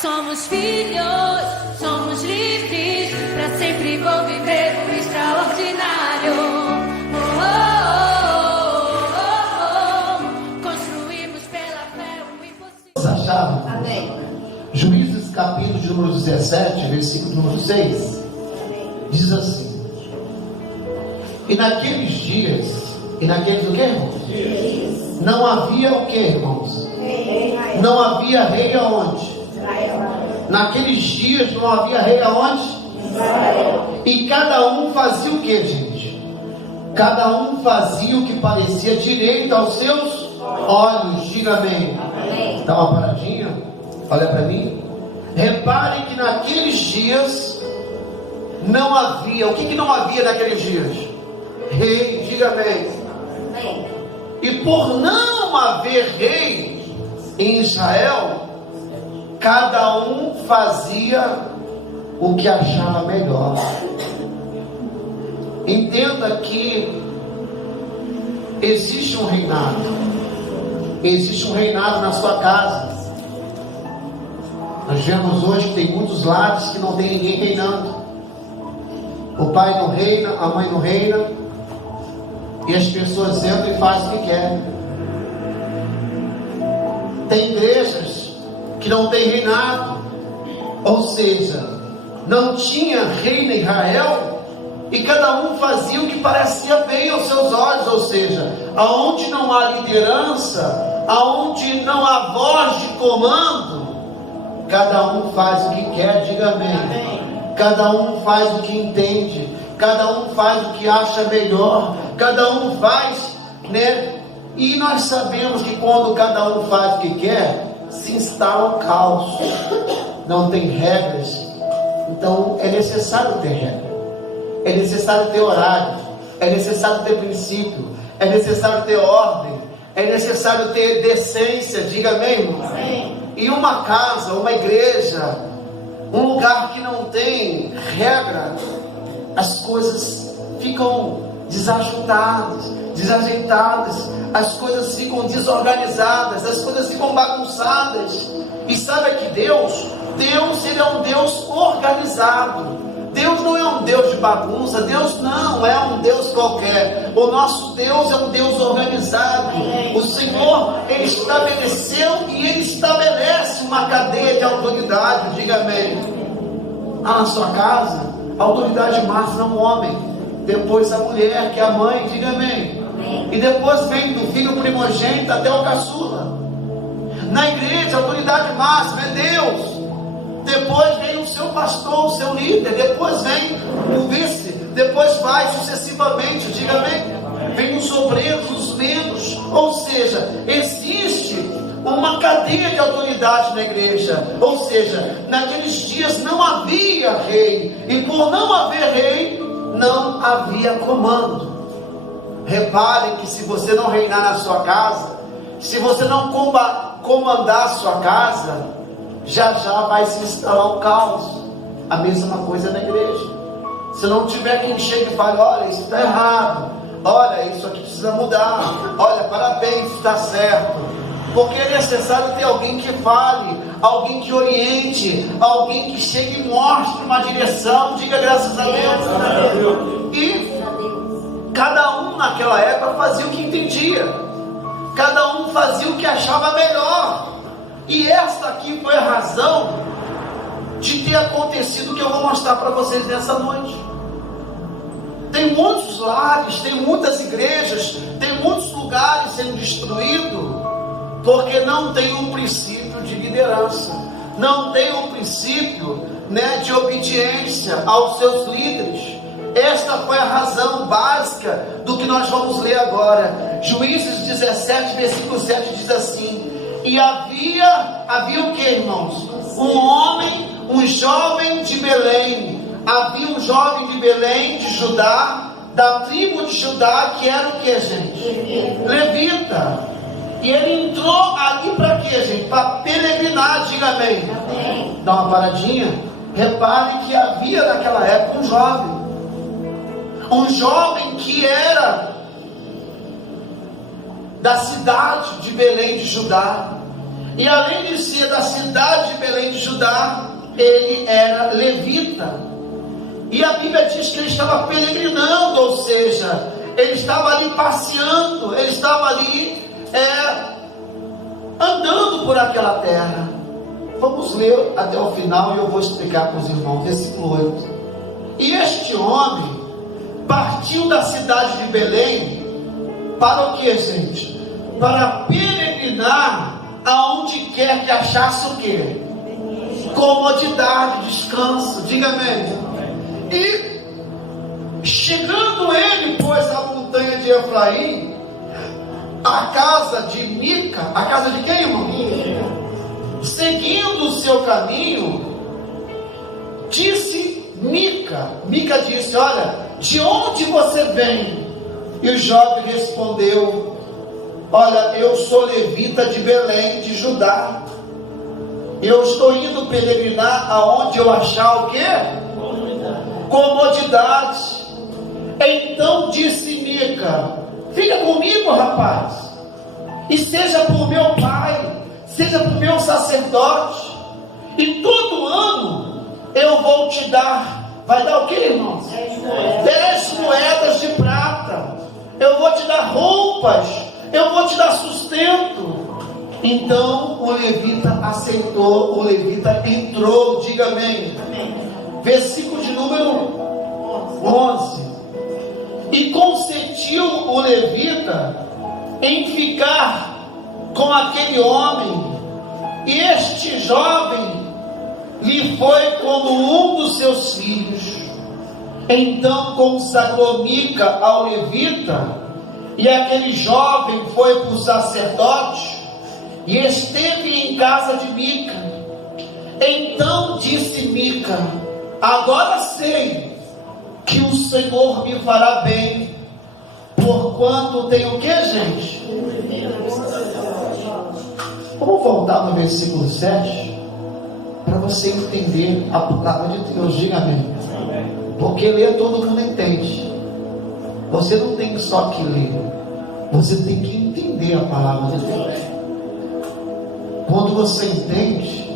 Somos filhos, somos livres, pra sempre vou viver o extraordinário. Construímos pela fé o impossível. Acharam? Amém. Juízes capítulo de número 17, versículo número 6. Diz assim: e naqueles dias, e naqueles o que, irmãos? Não havia o que, irmãos? Não havia rei aonde? Naqueles dias não havia rei aonde? E cada um fazia o que, gente? Cada um fazia o que parecia direito aos seus olhos. Diga amém. Dá uma paradinha, olha para mim. Reparem que naqueles dias não havia. O que não havia naqueles dias? Rei. Diga amém. E por não haver rei em Israel, cada um fazia o que achava melhor. Entenda que existe um reinado. Existe um reinado na sua casa. Nós vemos hoje que tem muitos lares que não tem ninguém reinando. O pai não reina, a mãe não reina, e as pessoas entram e fazem o que querem. Tem igrejas que não tem reinado, ou seja, não tinha rei em Israel, e cada um fazia o que parecia bem aos seus olhos, ou seja, aonde não há liderança, aonde não há voz de comando, cada um faz o que quer. Diga amém. Cada um faz o que entende, cada um faz o que acha melhor, cada um faz, né? E nós sabemos que quando cada um faz o que quer, se instala o caos. Não tem regras. Então é necessário ter regra, é necessário ter horário, é necessário ter princípio, é necessário ter ordem, é necessário ter decência. Diga amém, irmão? E uma casa, uma igreja, um lugar que não tem regra, as coisas ficam desajustadas, desajeitadas, as coisas ficam desorganizadas, as coisas ficam bagunçadas. E sabe que Deus ele é um Deus organizado. Deus não é um Deus de bagunça. Deus não é um Deus qualquer. O nosso Deus é um Deus organizado. O Senhor, Ele estabeleceu e Ele estabelece uma cadeia de autoridade. Diga amém. Na sua casa, a autoridade máxima é um homem, depois a mulher, que é a mãe. Diga amém. E depois vem do filho primogênito até o caçula. Na igreja, a autoridade máxima é Deus. Depois vem o seu pastor, o seu líder. Depois vem o vice. Depois vai sucessivamente. Diga amém. Vem os obreiros, os membros. Ou seja, existe uma cadeia de autoridade na igreja. Ou seja, naqueles dias não havia rei. E por não haver rei, não havia comando. Reparem que se você não reinar na sua casa, se você não comandar a sua casa, já vai se instalar o caos. A mesma coisa na igreja. Se não tiver quem chegue e fale: olha, isso está errado, olha, isso aqui precisa mudar, olha, parabéns, está certo. Porque é necessário ter alguém que fale, alguém que oriente, alguém que chegue e mostre uma direção. Diga graças a Deus. E cada um naquela época fazia o que entendia, cada um fazia o que achava melhor. E esta aqui foi a razão de ter acontecido o que eu vou mostrar para vocês nessa noite. Tem muitos lares, tem muitas igrejas, tem muitos lugares sendo destruídos, porque não tem um princípio de liderança, não tem um princípio, de obediência aos seus líderes. Esta foi a razão básica do que nós vamos ler agora. Juízes 17, versículo 7 diz assim: e havia o que, irmãos? Um homem, um jovem de Belém. Havia um jovem de Belém, de Judá, da tribo de Judá, que era o que, gente? Levita. E ele entrou ali para quê, gente? Para peregrinar. Diga amém. Dá uma paradinha. Repare que havia naquela época um jovem que era da cidade de Belém de Judá. E além de ser da cidade de Belém de Judá, ele era levita. E a Bíblia diz que ele estava peregrinando, ou seja, ele estava ali passeando, ele estava ali andando por aquela terra. Vamos ler até o final e eu vou explicar para os irmãos, versículo 8. E este homem partiu da cidade de Belém para o que, gente? Para peregrinar aonde quer que achasse o que? Comodidade, descanso, diga amém. E chegando ele, pois, à montanha de Efraim, a casa de Mica, a casa de quem, irmão? Seguindo o seu caminho, disse Mica disse: olha, de onde você vem? E o jovem respondeu: olha, eu sou levita de Belém de Judá, eu estou indo peregrinar aonde eu achar o quê? Comodidade. Então disse Mica: fica comigo, rapaz, e seja por meu pai, seja por meu sacerdote, e todo ano eu vou te dar, vai dar o que, irmãos? 10 moedas de prata, eu vou te dar roupas, eu vou te dar sustento. Então o levita aceitou, o levita entrou, diga amém. Versículo de número 11. E consentiu o levita em ficar com aquele homem, e este jovem lhe foi como um dos seus filhos. Então consagrou Mica ao levita, e aquele jovem foi para o sacerdote, e esteve em casa de Mica. Então disse Mica: agora sei que o Senhor me fará bem, porquanto tem o que, gente? Vamos voltar no versículo 7, para você entender a palavra de Deus, diga amém. Porque ler todo mundo entende. Você não tem só que ler, você tem que entender a palavra de Deus. Quando você entende,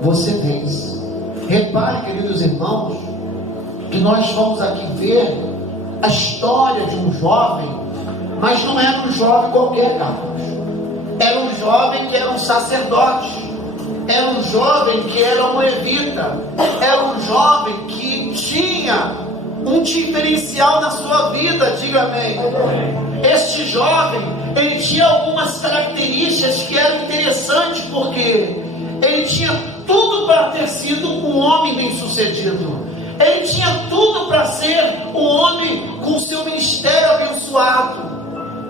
você vence. Repare, queridos irmãos, que nós vamos aqui ver a história de um jovem, mas não era um jovem qualquer, Carlos. Era um jovem que era um sacerdote, era um jovem que era um levita, era um jovem que tinha um diferencial na sua vida, diga amém. Este jovem, ele tinha algumas características que eram interessantes, porque ele tinha tudo para ter sido um homem bem-sucedido. Ele tinha tudo para ser um homem com seu ministério abençoado,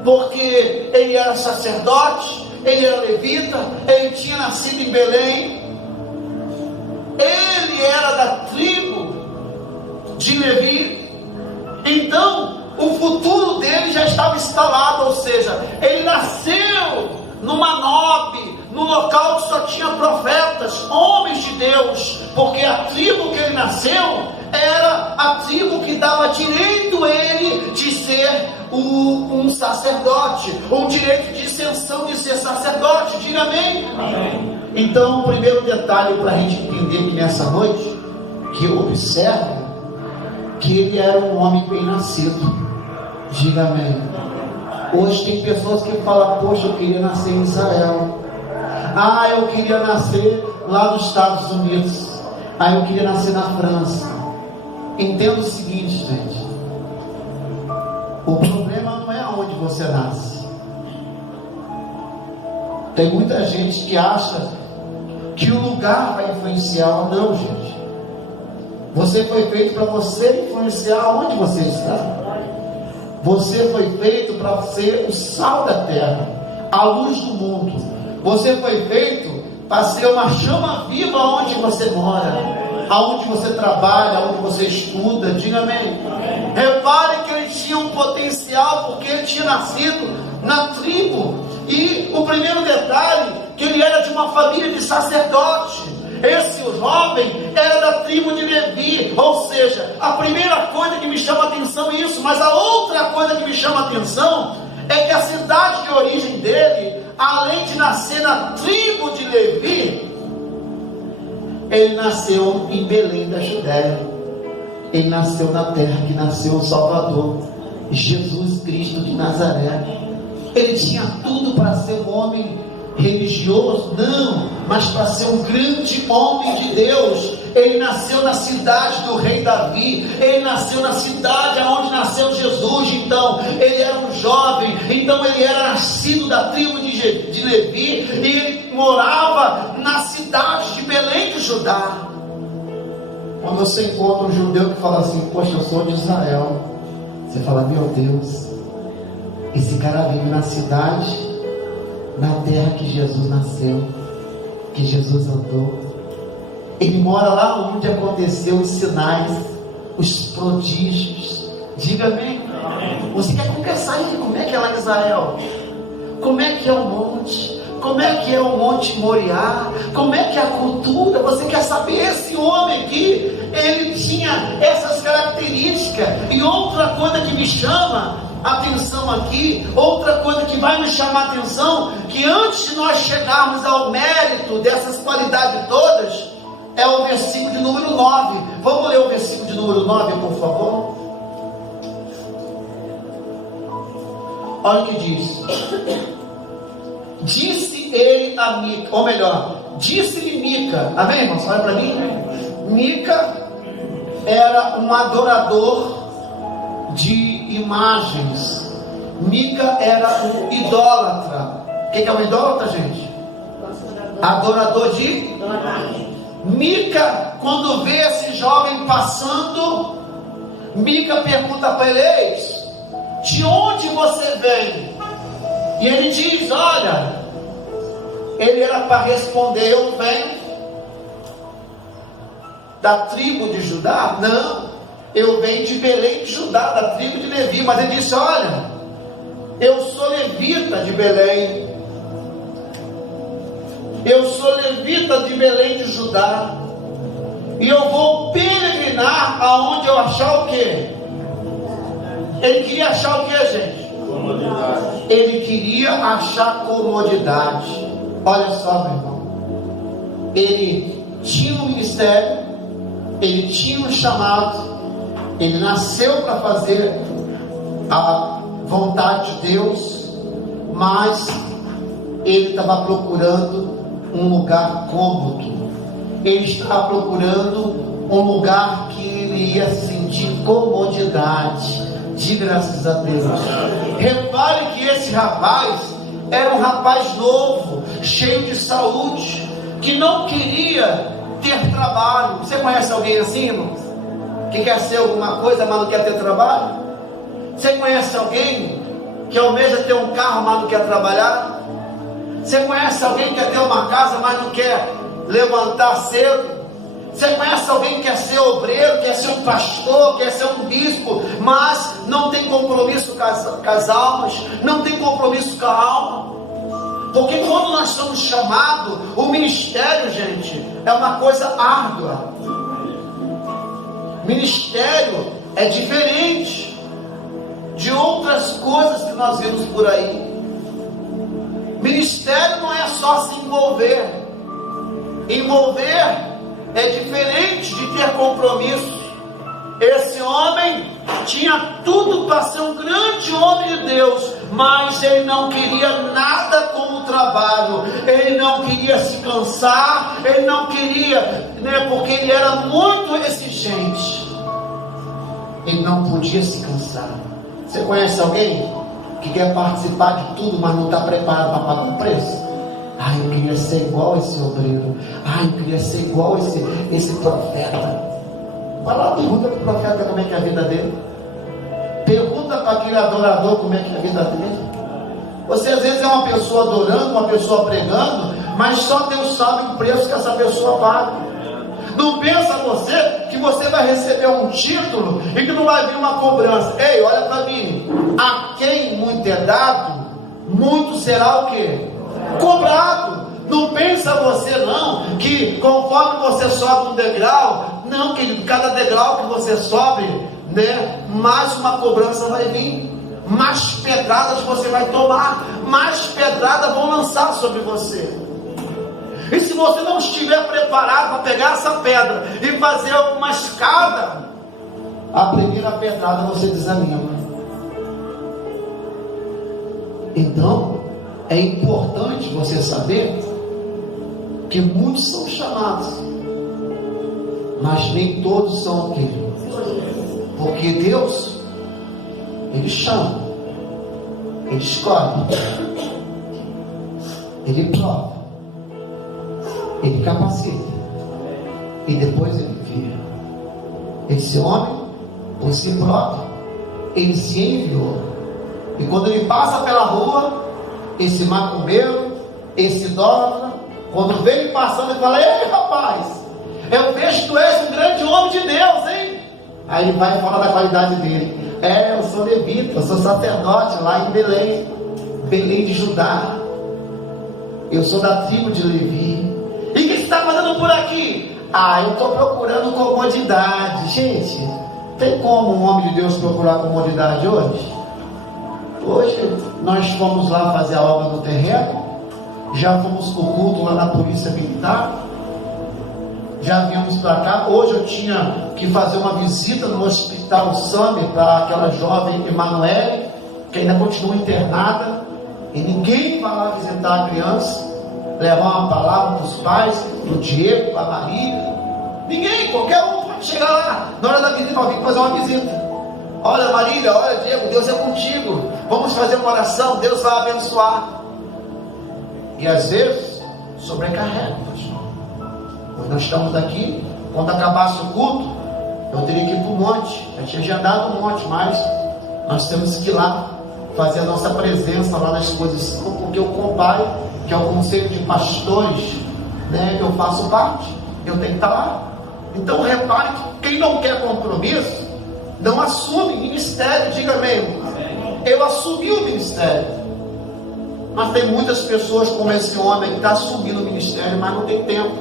porque ele era sacerdote, ele era levita, ele tinha nascido em Belém, ele era da tribo de Levi. Então o futuro dele já estava instalado, ou seja, ele nasceu numa nobre, num local que só tinha profetas, homens de Deus, porque a tribo que ele nasceu era a tribo que dava direito a ele de ser um sacerdote, um direito de isenção de ser sacerdote, diga amém? Amém. Então o primeiro detalhe para a gente entender que nessa noite, que observa que ele era um homem bem nascido, diga amém. Hoje tem pessoas que falam: poxa, eu queria nascer em Israel, eu queria nascer lá nos Estados Unidos, eu queria nascer na França. Entenda o seguinte, gente, o problema não é aonde você nasce. Tem muita gente que acha que o lugar vai influenciar. Não, gente, você foi feito para você influenciar onde você está. Você foi feito para ser o sal da terra, a luz do mundo. Você foi feito para ser uma chama viva onde você mora, aonde você trabalha, aonde você estuda, diga amém. Repare que ele tinha um potencial, porque ele tinha nascido na tribo. E o primeiro detalhe, que ele era de uma família de sacerdote. Esse jovem era da tribo de Levi, ou seja, a primeira coisa que me chama a atenção é isso, mas a outra coisa que me chama a atenção é que a cidade de origem dele, além de nascer na tribo de Levi, ele nasceu em Belém da Judéia. Ele nasceu na terra que nasceu o Salvador, Jesus Cristo de Nazaré. Ele tinha tudo para ser um homem religioso, não, mas para ser um grande homem de Deus. Ele nasceu na cidade do rei Davi, ele nasceu na cidade onde nasceu Jesus. Então ele era um jovem, então ele era nascido da tribo de Levi, e ele morava na cidade de Belém de Judá. Quando você encontra um judeu que fala assim: poxa, eu sou de Israel, você fala: meu Deus, esse cara vive na cidade, na terra que Jesus nasceu, que Jesus andou. Ele mora lá onde aconteceu os sinais, os prodígios. Diga amém. Você quer conversar aí? Como é que é lá em Israel? Como é que é o monte? Como é que é o Monte Moriá? Como é que é a cultura? Você quer saber? Esse homem aqui, ele tinha essas características. E outra coisa que me chama atenção aqui, outra coisa que vai me chamar a atenção, que antes de nós chegarmos ao mérito dessas qualidades todas, é o versículo de número 9. Vamos ler o versículo de número 9, por favor. Olha o que diz: disse ele a Mica, ou melhor, disse-lhe Mica. Amém, irmãos? Olha para mim. Mica era um adorador de imagens. Mica era um idólatra. O que é um idólatra, gente? Adorador de imagem. Mica, quando vê esse jovem passando, Mica pergunta para ele: de onde você vem? E ele diz: olha, ele era para responder: eu venho da tribo de Judá. Não, eu venho de Belém de Judá, da tribo de Levi. Mas ele disse: olha, eu sou levita de Belém. Eu sou levita de Belém de Judá, e eu vou peregrinar aonde eu achar o quê? Ele queria achar o quê, gente? Comodidade. Ele queria achar comodidade. Olha só, meu irmão, ele tinha um ministério, ele tinha um chamado, ele nasceu para fazer a vontade de Deus, mas ele estava procurando um lugar cômodo. Ele estava procurando um lugar que ele ia sentir comodidade. De graças a Deus. Repare que esse rapaz era um rapaz novo, cheio de saúde, que não queria ter trabalho. Você conhece alguém assim, irmãos? Que quer ser alguma coisa, mas não quer ter trabalho? Você conhece alguém que almeja ter um carro, mas não quer trabalhar? Você conhece alguém que quer ter uma casa, mas não quer levantar cedo? Você conhece alguém que quer ser obreiro, quer ser um pastor, quer ser um bispo, mas não tem compromisso com as almas, não tem compromisso com a alma? Porque quando nós somos chamados, o ministério, gente, é uma coisa árdua. Ministério é diferente de outras coisas que nós vemos por aí. Ministério não é só se envolver. Envolver é diferente de ter compromisso. Esse homem tinha tudo para ser um grande homem de Deus, mas ele não queria nada com o trabalho. Ele não queria se cansar, ele não queria, porque ele era muito exigente. Ele não podia se cansar. Você conhece alguém que quer participar de tudo, mas não está preparado para pagar o preço? Eu queria ser igual esse obreiro. Eu queria ser igual esse profeta. Vai lá, pergunta para o profeta como é que é a vida dele. Pergunta para aquele adorador como é que é a vida dele. Você às vezes é uma pessoa adorando, uma pessoa pregando, mas só Deus sabe o preço que essa pessoa paga. Não pensa você que você vai receber um título e que não vai vir uma cobrança. Ei, olha para mim. A quem muito é dado, muito será o quê? Cobrado. Não pensa você não que conforme você sobe um degrau, não, que cada degrau que você sobe, mais uma cobrança vai vir. mais pedradas você vai tomar, mais pedradas vão lançar sobre você. E se você não estiver preparado para pegar essa pedra e fazer alguma escada, a primeira pedrada você desanima. Então, é importante você saber que muitos são chamados, mas nem todos são aqueles. Porque Deus, Ele chama, Ele escolhe, Ele prova, Ele capacita, e depois Ele envia. Esse homem, por si próprio, ele se enviou. E quando ele passa pela rua, esse macumbeiro, esse idólatra, quando vem ele passando, ele fala: ei, rapaz, eu vejo que tu és um grande homem de Deus, hein? Aí ele vai e fala da qualidade dele. Eu sou levita, eu sou sacerdote lá em Belém, Belém de Judá. Eu sou da tribo de Levi. E o que você está fazendo por aqui? Eu estou procurando comodidade. Gente, tem como um homem de Deus procurar comodidade hoje? Hoje nós fomos lá fazer a obra no terreno, já fomos para o culto lá na polícia militar, já viemos para cá. Hoje eu tinha que fazer uma visita no hospital SAMI para aquela jovem Emanuele, que ainda continua internada, e ninguém vai lá visitar a criança, levar uma palavra para os pais, para o Diego, para a Maria. Ninguém, qualquer um pode chegar lá na hora da visita, alguém fazer uma visita. Olha, Marília, olha, Diego, Deus é contigo, vamos fazer uma oração, Deus vai abençoar. E às vezes sobrecarrega, pessoal. Quando nós estamos aqui, quando acabasse o culto, eu teria que ir para o monte. Já tinha agendado um monte, mas nós temos que ir lá fazer a nossa presença lá na exposição, porque o COPAI, que é o Conselho de Pastores, né, eu faço parte, eu tenho que estar lá. Então repare que quem não quer compromisso não assume ministério. Diga amém. Eu assumi o ministério, mas tem muitas pessoas como esse homem que está assumindo o ministério, mas não tem tempo,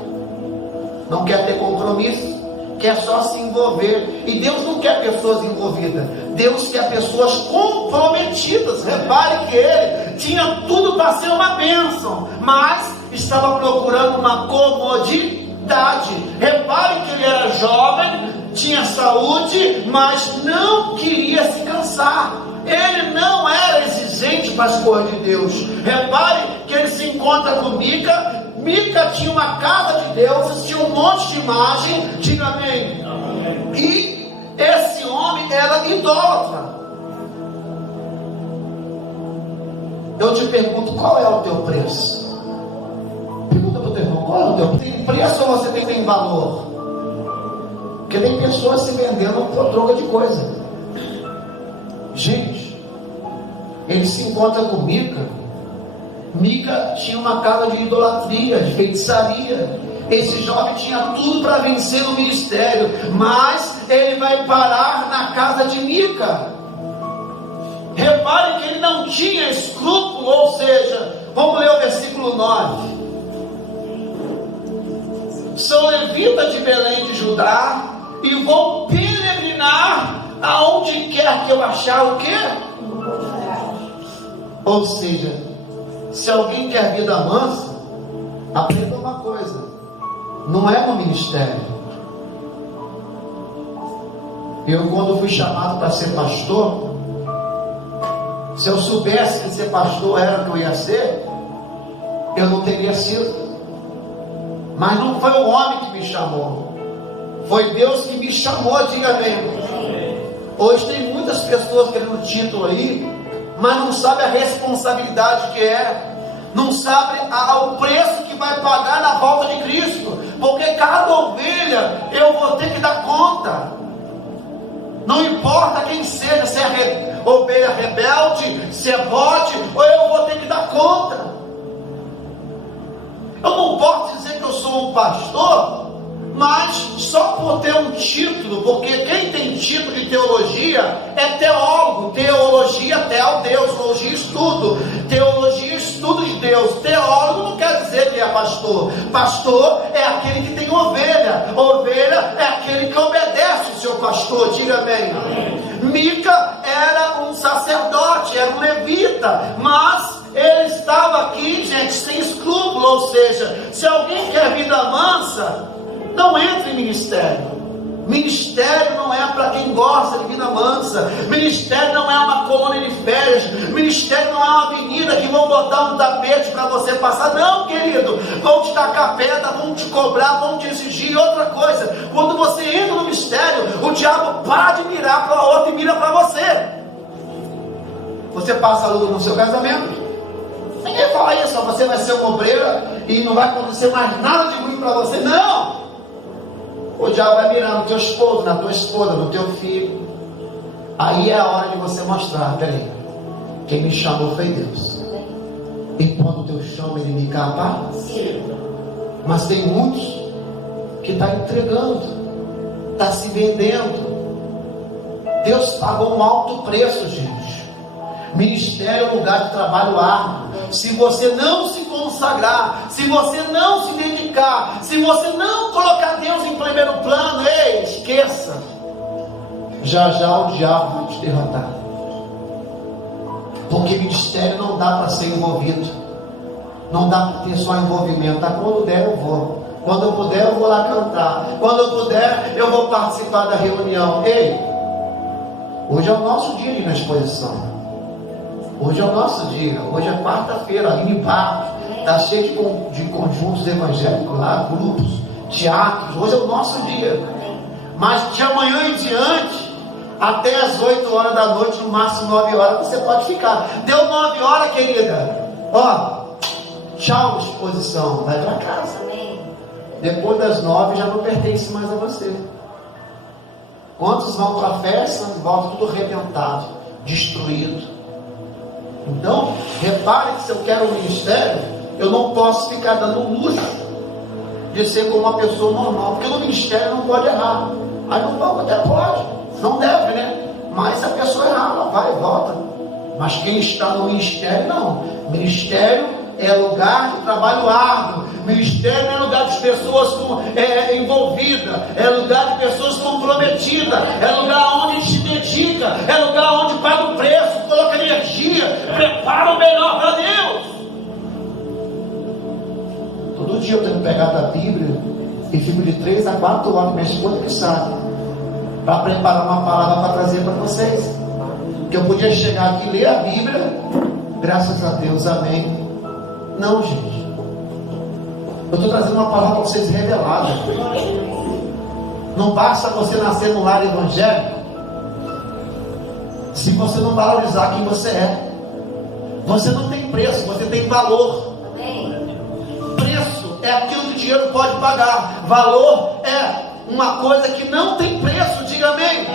não quer ter compromisso, quer só se envolver. E Deus não quer pessoas envolvidas, Deus quer pessoas comprometidas. Repare que ele tinha tudo para ser uma bênção, mas estava procurando uma comodidade. Repare que ele era jovem, tinha saúde, mas não queria se cansar. Ele não era exigente para as coisas de Deus. Repare que ele se encontra com Mica. Mica tinha uma casa de deuses, tinha um monte de imagem. Diga amém. E esse homem era idólatra. Eu te pergunto, qual é o teu preço? Pergunta para o teu irmão, qual é o teu preço? Tem preço ou você tem valor? Porque tem pessoas se vendendo por troca de coisa. Gente, ele se encontra com Mica. Mica tinha uma casa de idolatria, de feitiçaria. Esse jovem tinha tudo para vencer o ministério, mas ele vai parar na casa de Mica. Repare que ele não tinha escrúpulo, ou seja, vamos ler o versículo 9. Sou levita de Belém de Judá e vou peregrinar aonde quer que eu achar o quê? Ou seja, se alguém quer vida mansa, aprenda uma coisa: não é no ministério. Eu, quando fui chamado para ser pastor, se eu soubesse que ser pastor era o que eu ia ser, eu não teria sido. Mas não foi o homem que me chamou, foi Deus que me chamou. Diga amém. Hoje tem muitas pessoas querendo título aí, mas não sabe a responsabilidade que é, não sabe o preço que vai pagar na volta de Cristo, porque cada ovelha eu vou ter que dar conta. Não importa quem seja, se é ovelha rebelde, se é bode, ou eu vou ter que dar conta. Eu não posso dizer que eu sou um pastor, mas só por ter um título, porque quem tem título de teologia é teólogo. Teologia, Deus, teologia, estudo. Teologia, estudo de Deus. Teólogo não quer dizer que é pastor. Pastor é aquele que tem ovelha. Ovelha é aquele que obedece o seu pastor. Diga amém. Mica era um sacerdote, era um levita, mas ele estava aqui, gente, sem escrúpulo. Ou seja, se alguém quer vida mansa, não entre em ministério. Ministério não é para quem gosta de vida mansa. Ministério não é uma colônia de férias. Ministério não é uma avenida que vão botar um tapete para você passar. Não, querido, vão te tacar pedra, vão te cobrar, vão te exigir. Outra coisa, quando você entra no ministério, o diabo para de mirar para outro e mira para você. Você passa a luta no seu casamento, ninguém fala isso, você vai ser uma obreira e não vai acontecer mais nada de ruim para você. Não! O diabo vai mirar no teu esposo, na tua esposa, no teu filho. Aí é a hora de você mostrar: peraí, quem me chamou foi Deus. E quando o teu chama, ele me capaz. Mas tem muitos que estão entregando, está se vendendo. Deus pagou um alto preço, gente. Ministério é um lugar de trabalho árduo. Se você não se consagrar, se você não se dedicar, se você não colocar Deus em primeiro plano, ei, esqueça. Já já o diabo vai te derrotar. Porque ministério não dá para ser envolvido. Não dá para ter só envolvimento. Tá? Quando der eu vou. Quando eu puder eu vou lá cantar. Quando eu puder eu vou participar da reunião. Ei, hoje é o nosso dia de ir na exposição. Hoje é o nosso dia, hoje é quarta-feira, ali em Barros, está cheio de conjuntos evangélicos lá, grupos, teatros. Hoje é o nosso dia. Mas de amanhã em diante, até as 8 horas da noite, no máximo 9 horas, você pode ficar. Deu 9 horas, querida, ó, tchau exposição, vai para casa. Depois das 9 já não pertence mais a você. Quantos vão para a festa e voltam tudo arrebentado, destruído? Então, repare que se eu quero um ministério, eu não posso ficar dando luxo de ser como uma pessoa normal, porque no ministério não pode errar. Aí não pode, até pode, não deve, né? Mas se a pessoa errar, ela vai e volta. Mas quem está no ministério, não. Ministério é lugar de trabalho árduo. Ministério é lugar de pessoas envolvidas, é lugar de pessoas comprometidas, é lugar onde se dedica, é lugar onde paga o preço, coloca energia, prepara o melhor para Deus. Todo dia eu tenho pegado a Bíblia e fico de 3 a 4 horas, minha esposa que sabe, para preparar uma palavra para trazer para vocês. Que eu podia chegar aqui e ler a Bíblia, graças a Deus, amém. Não, gente, eu estou trazendo uma palavra para vocês revelada. Não basta você nascer num lar evangélico se você não valorizar quem você é. Você não tem preço, você tem valor. Preço é aquilo que o dinheiro pode pagar. Valor é uma coisa que não tem preço. Diga amém.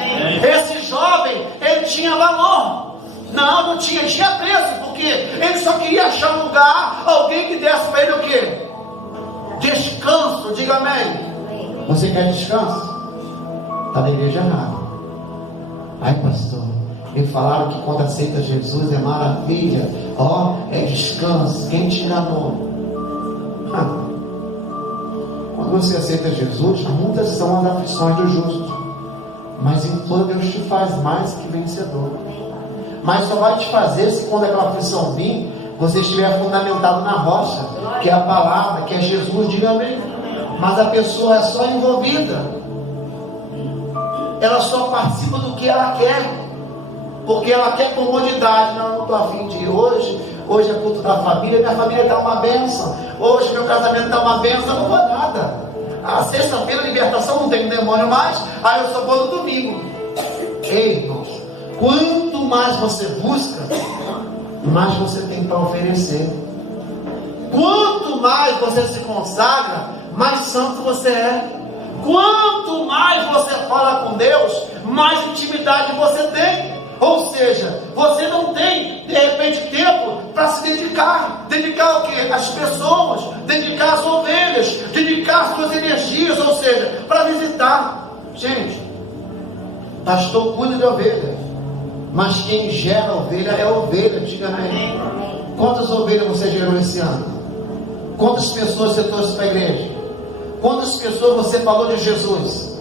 Esse jovem, ele tinha valor. Não tinha preço, porque ele só queria achar um lugar, alguém que desse para ele o quê? Descanso. Diga amém. Você quer descanso? Está na igreja errada. Ai, pastor, me falaram que quando aceita Jesus é maravilha, ó, é descanso. Quem te enganou? Quando você aceita Jesus, muitas são as aflições do justo, mas em tudo Deus te faz mais que vencedor. Mas só vai te fazer se quando aquela aflição vir, você estiver fundamentado na rocha, que é a palavra, que é Jesus. Diga amém. Mas a pessoa é só envolvida, ela só participa do que ela quer, porque ela quer comodidade. Não estou afim de ir hoje é culto da família, minha família está uma bênção, hoje meu casamento está uma bênção, não vou nada. A sexta-feira, libertação, não tem demônio mais, aí eu só vou no domingo. Ei, irmãos, quanto mais você busca, mais você tem para oferecer. Quanto mais você se consagra, mais santo você é. Quanto mais você fala com Deus, mais intimidade você tem. Ou seja, você não tem de repente tempo para se dedicar. Dedicar o quê? As pessoas, dedicar as ovelhas, dedicar as suas energias, ou seja, para visitar. Gente, pastor cuida de ovelha, mas quem gera ovelha é ovelha. Diga amém. Quantas ovelhas você gerou esse ano? Quantas pessoas você trouxe para a igreja? Quantas pessoas você falou de Jesus?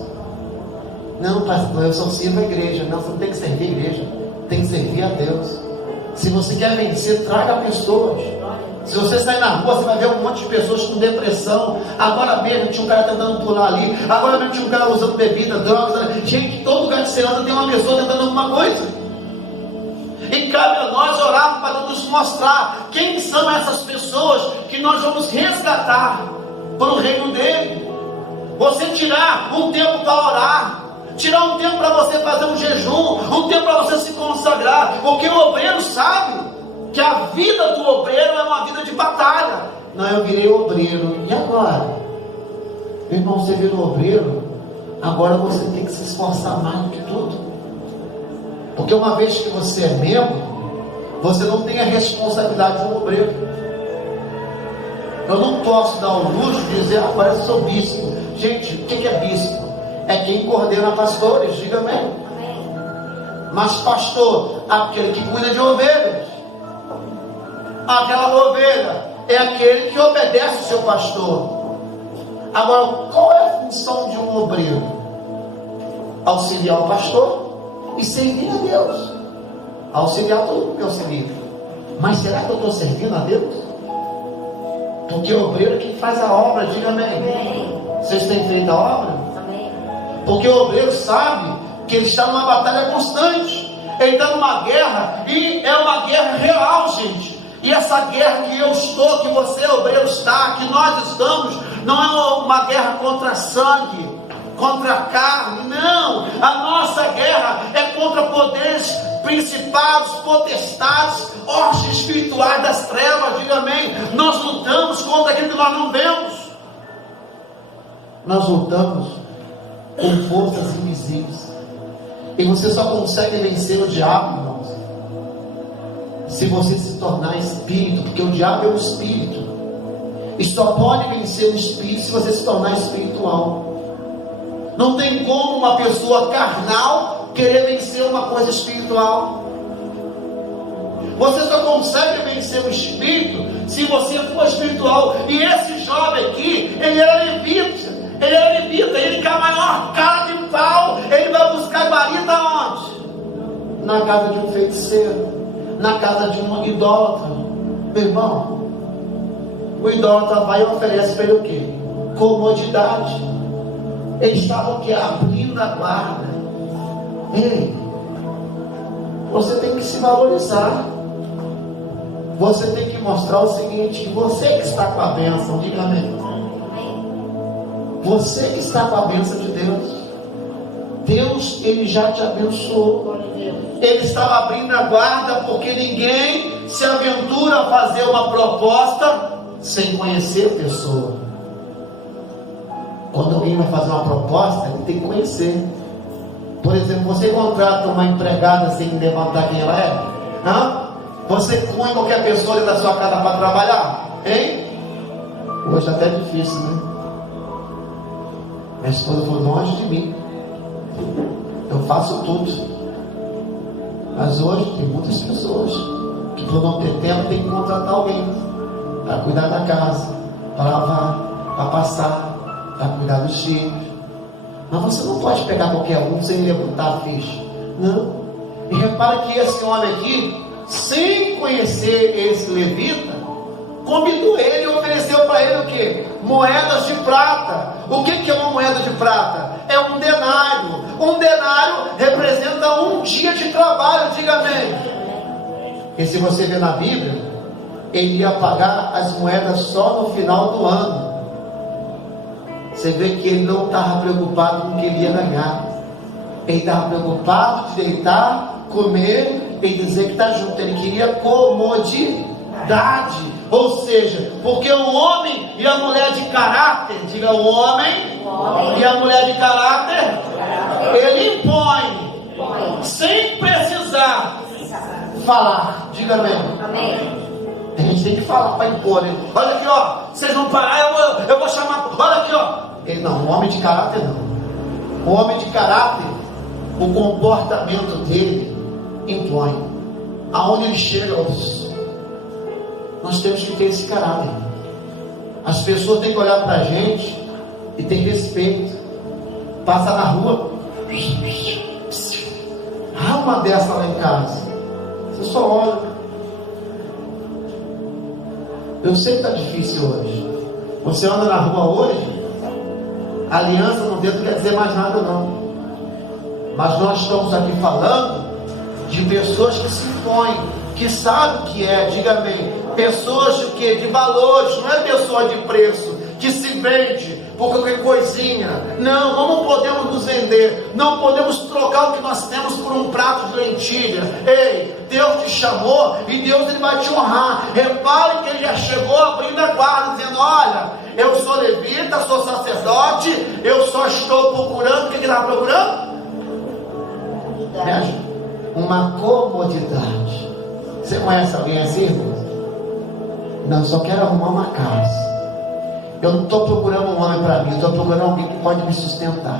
Não, pastor, eu só sirvo a igreja. Não, você não tem que servir a igreja, tem que servir a Deus. Se você quer vencer, traga pessoas. Se você sair na rua, você vai ver um monte de pessoas com depressão. Agora mesmo tinha um cara tentando pular ali. Agora mesmo tinha um cara usando bebida, drogas. Gente, todo lugar que você anda tem uma pessoa tentando alguma coisa. E cabe a nós orarmos para nos mostrar quem são essas pessoas que nós vamos resgatar para o reino dele. Você tirar um tempo para orar, tirar um tempo para você fazer um jejum, um tempo para você se consagrar, porque o obreiro sabe que a vida do obreiro é uma vida de batalha. Não, eu virei obreiro, e agora? Meu irmão, você virou obreiro, agora você tem que se esforçar mais do que tudo, porque uma vez que você é membro, você não tem a responsabilidade de um obreiro. Eu não posso dar o luxo de dizer, agora eu sou bispo. Gente, o que é bispo? É quem coordena pastores, diga amém. Mas pastor, aquele que cuida de ovelhas. Aquela ovelha é aquele que obedece o seu pastor. Agora, qual é a função de um obreiro? Auxiliar o pastor e servir a Deus. Auxiliar todo mundo que auxilia. Mas será que eu estou servindo a Deus? Porque o obreiro é quem faz a obra, diga amém. Vocês têm feito a obra? Porque o obreiro sabe que ele está numa batalha constante. Ele está numa guerra, e é uma guerra real, gente. E essa guerra que eu estou, que você, obreiro, está, que nós estamos, não é uma guerra contra sangue, contra a carne, não. A nossa guerra é contra poderes, principados, potestades, hostes espirituais das trevas, diga amém. Nós lutamos contra aquilo que nós não vemos. Nós lutamos com forças invisíveis. E você só consegue vencer o diabo, irmãos, se você se tornar espírito, porque o diabo é um espírito, e só pode vencer o espírito se você se tornar espiritual. Não tem como uma pessoa carnal querer vencer uma coisa espiritual. Você só consegue vencer o espírito se você for espiritual. E esse jovem aqui, ele era levita. Ele com a maior cara de pau, ele vai buscar guarida onde? Na casa de um feiticeiro, na casa de um idólatra. Meu irmão, o idólatra vai e oferece para ele o quê? Comodidade. Ele estava o quê? Abrindo a guarda. Ei, você tem que se valorizar. Você tem que mostrar o seguinte: que você que está com a bênção, diga amém. Você que está com a bênção de Deus. Deus, Ele já te abençoou. Ele estava abrindo a guarda, porque ninguém se aventura a fazer uma proposta sem conhecer a pessoa. Quando alguém vai fazer uma proposta, ele tem que conhecer. Por exemplo, você contrata uma empregada sem levantar quem ela é? Hã? Você põe qualquer pessoa dentro da sua casa para trabalhar? Hein? Hoje até é difícil, né? Minha esposa foi longe de mim. Eu faço tudo. Mas hoje tem muitas pessoas que, por não ter tempo, tem que contratar alguém para cuidar da casa, para lavar, para passar, para cuidar dos filhos. Mas você não pode pegar qualquer um sem levantar a ficha. Não. E repara que esse homem aqui, sem conhecer esse levita, convidou ele e ofereceu para ele o quê? Moedas de prata. O que é uma moeda de prata? É um denário. Um denário representa um dia de trabalho, diga amém. E se você ver na Bíblia, ele ia pagar as moedas só no final do ano. Você vê que ele não estava preocupado com o que ele ia ganhar. Ele estava preocupado de deitar, comer e dizer que está junto. Ele queria comodidade. Ou seja, porque o homem e a mulher de caráter, diga o homem e a mulher de caráter, ele impõe sem precisar falar, diga amém. A gente tem que falar para impor, né? Olha aqui, ó, vocês vão parar, eu vou chamar, olha aqui, ó. Ele não, o homem de caráter não. O homem de caráter, o comportamento dele impõe. Aonde ele chega, nós temos que ter esse caráter. As pessoas têm que olhar para a gente e ter respeito. Passa na rua, Há uma dessa lá em casa. Você só olha. Eu sei que está difícil hoje. Você anda na rua hoje, aliança no dedo não quer dizer mais nada não. Mas nós estamos aqui falando de pessoas que se impõem, que sabem o que é, diga amém. Pessoas de quê? De valores, não é pessoa de preço, que se vende por qualquer coisinha. Não, não podemos nos vender, não podemos trocar o que nós temos por um prato de lentilha. Ei, Deus te chamou e Deus ele vai te honrar. Repare que ele já chegou abrindo a guarda, dizendo: olha, eu sou levita, sou sacerdote, eu só estou procurando, o que ele está procurando? Uma comodidade. Você conhece alguém assim, irmão? Não, eu só quero arrumar uma casa. Eu não estou procurando um homem para mim, eu estou procurando alguém que pode me sustentar.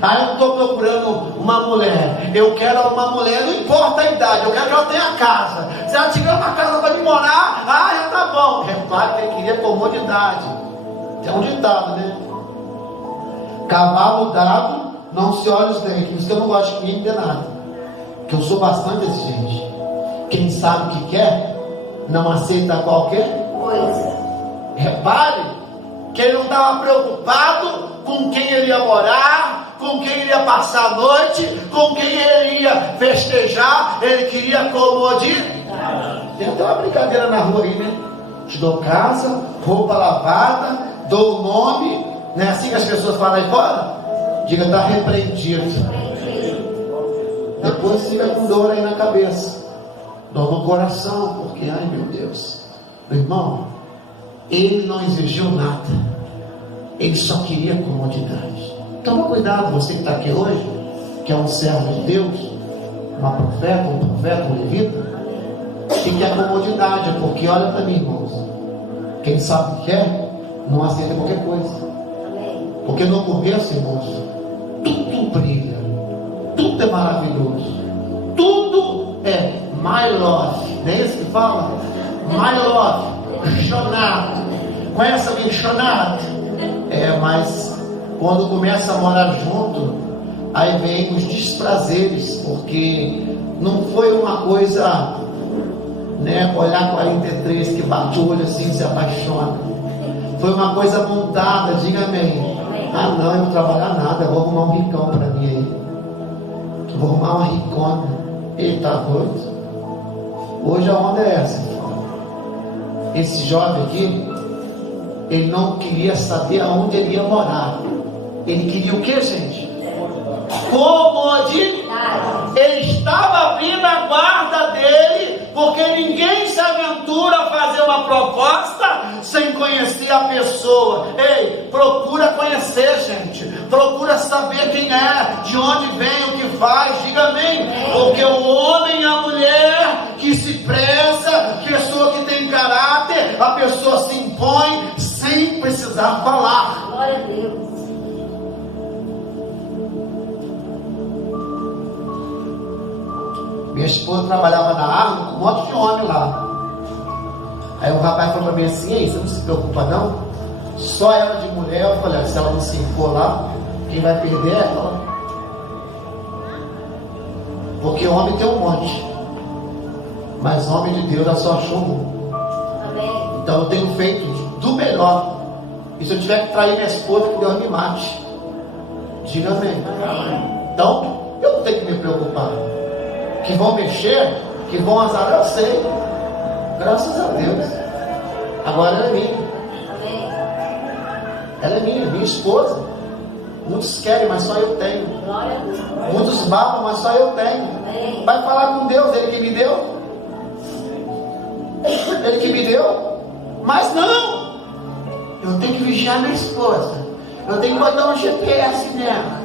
Eu não estou procurando uma mulher, eu quero uma mulher, não importa a idade, eu quero que ela tenha casa. Se ela tiver uma casa para me morar, já tá bom. Repare que ele queria comodidade. Tem um ditado, né? Cavalo dado, não se olha os dentes. Por isso que eu não gosto de ninguém ter nada, porque eu sou bastante exigente. Quem sabe o que quer, não aceita qualquer coisa. Repare que ele não estava preocupado com quem ele ia morar, com quem ele ia passar a noite, com quem ele ia festejar. Ele queria comodidade. Tem até uma brincadeira na rua aí, né? Te dou casa, roupa lavada, dou o nome. Não é assim que as pessoas falam aí fora? Diga: está repreendido. Depois fica com dor aí na cabeça, dor no coração, porque, ai meu Deus, meu irmão, ele não exigiu nada, ele só queria comodidade. Toma cuidado, você que está aqui hoje, que é um servo de Deus, uma profeta, um levita, tem que ter comodidade, porque olha para mim, irmãos, quem sabe o que quer, não aceita qualquer coisa. Porque no começo, irmãos, tudo brilha, tudo é maravilhoso, tudo é my love, não é isso que fala? My love. Shonat. Conhece alguém Shonat? Mas quando começa a morar junto, aí vem os desprazeres, porque não foi uma coisa, né, olhar 43 que bate o olho assim e se apaixona. Foi uma coisa montada, diga amém. Não, eu não vou trabalhar nada, eu vou arrumar um ricão para mim aí. Eu vou arrumar uma ricona. Ele tá doido? Hoje a onda é essa. Esse jovem aqui, ele não queria saber aonde ele ia morar. Ele queria o que, gente? Comodidade. Ele estava abrindo a guarda dele, porque ninguém se aventura a fazer uma proposta sem conhecer a pessoa. Ei, procura conhecer, gente. Procura saber quem é, de onde vem, o que faz. Diga amém. Porque o homem e a mulher que se preza, pessoa que tem caráter, a pessoa se impõe sem precisar falar. Glória a Deus. Minha esposa trabalhava na árvore com um monte de homem lá. Aí o rapaz falou para mim assim: ei, você não se preocupa não? Só ela de mulher. Eu falei: se ela não se impor lá, quem vai perder é ela. Porque homem tem um monte, mas homem de Deus ela só achou um. Amém. Então eu tenho feito do melhor. E se eu tiver que trair minha esposa, que Deus me mate. Diga amém. Amém. Então eu não tenho que me preocupar. Que vão mexer, que vão azarar, eu sei. Graças a Deus. Agora ela é minha. Ela é minha esposa. Muitos querem, mas só eu tenho. Muitos babam, mas só eu tenho. Vai falar com Deus, Ele que me deu. Ele que me deu. Mas não. Eu tenho que vigiar minha esposa. Eu tenho que botar um GPS nela.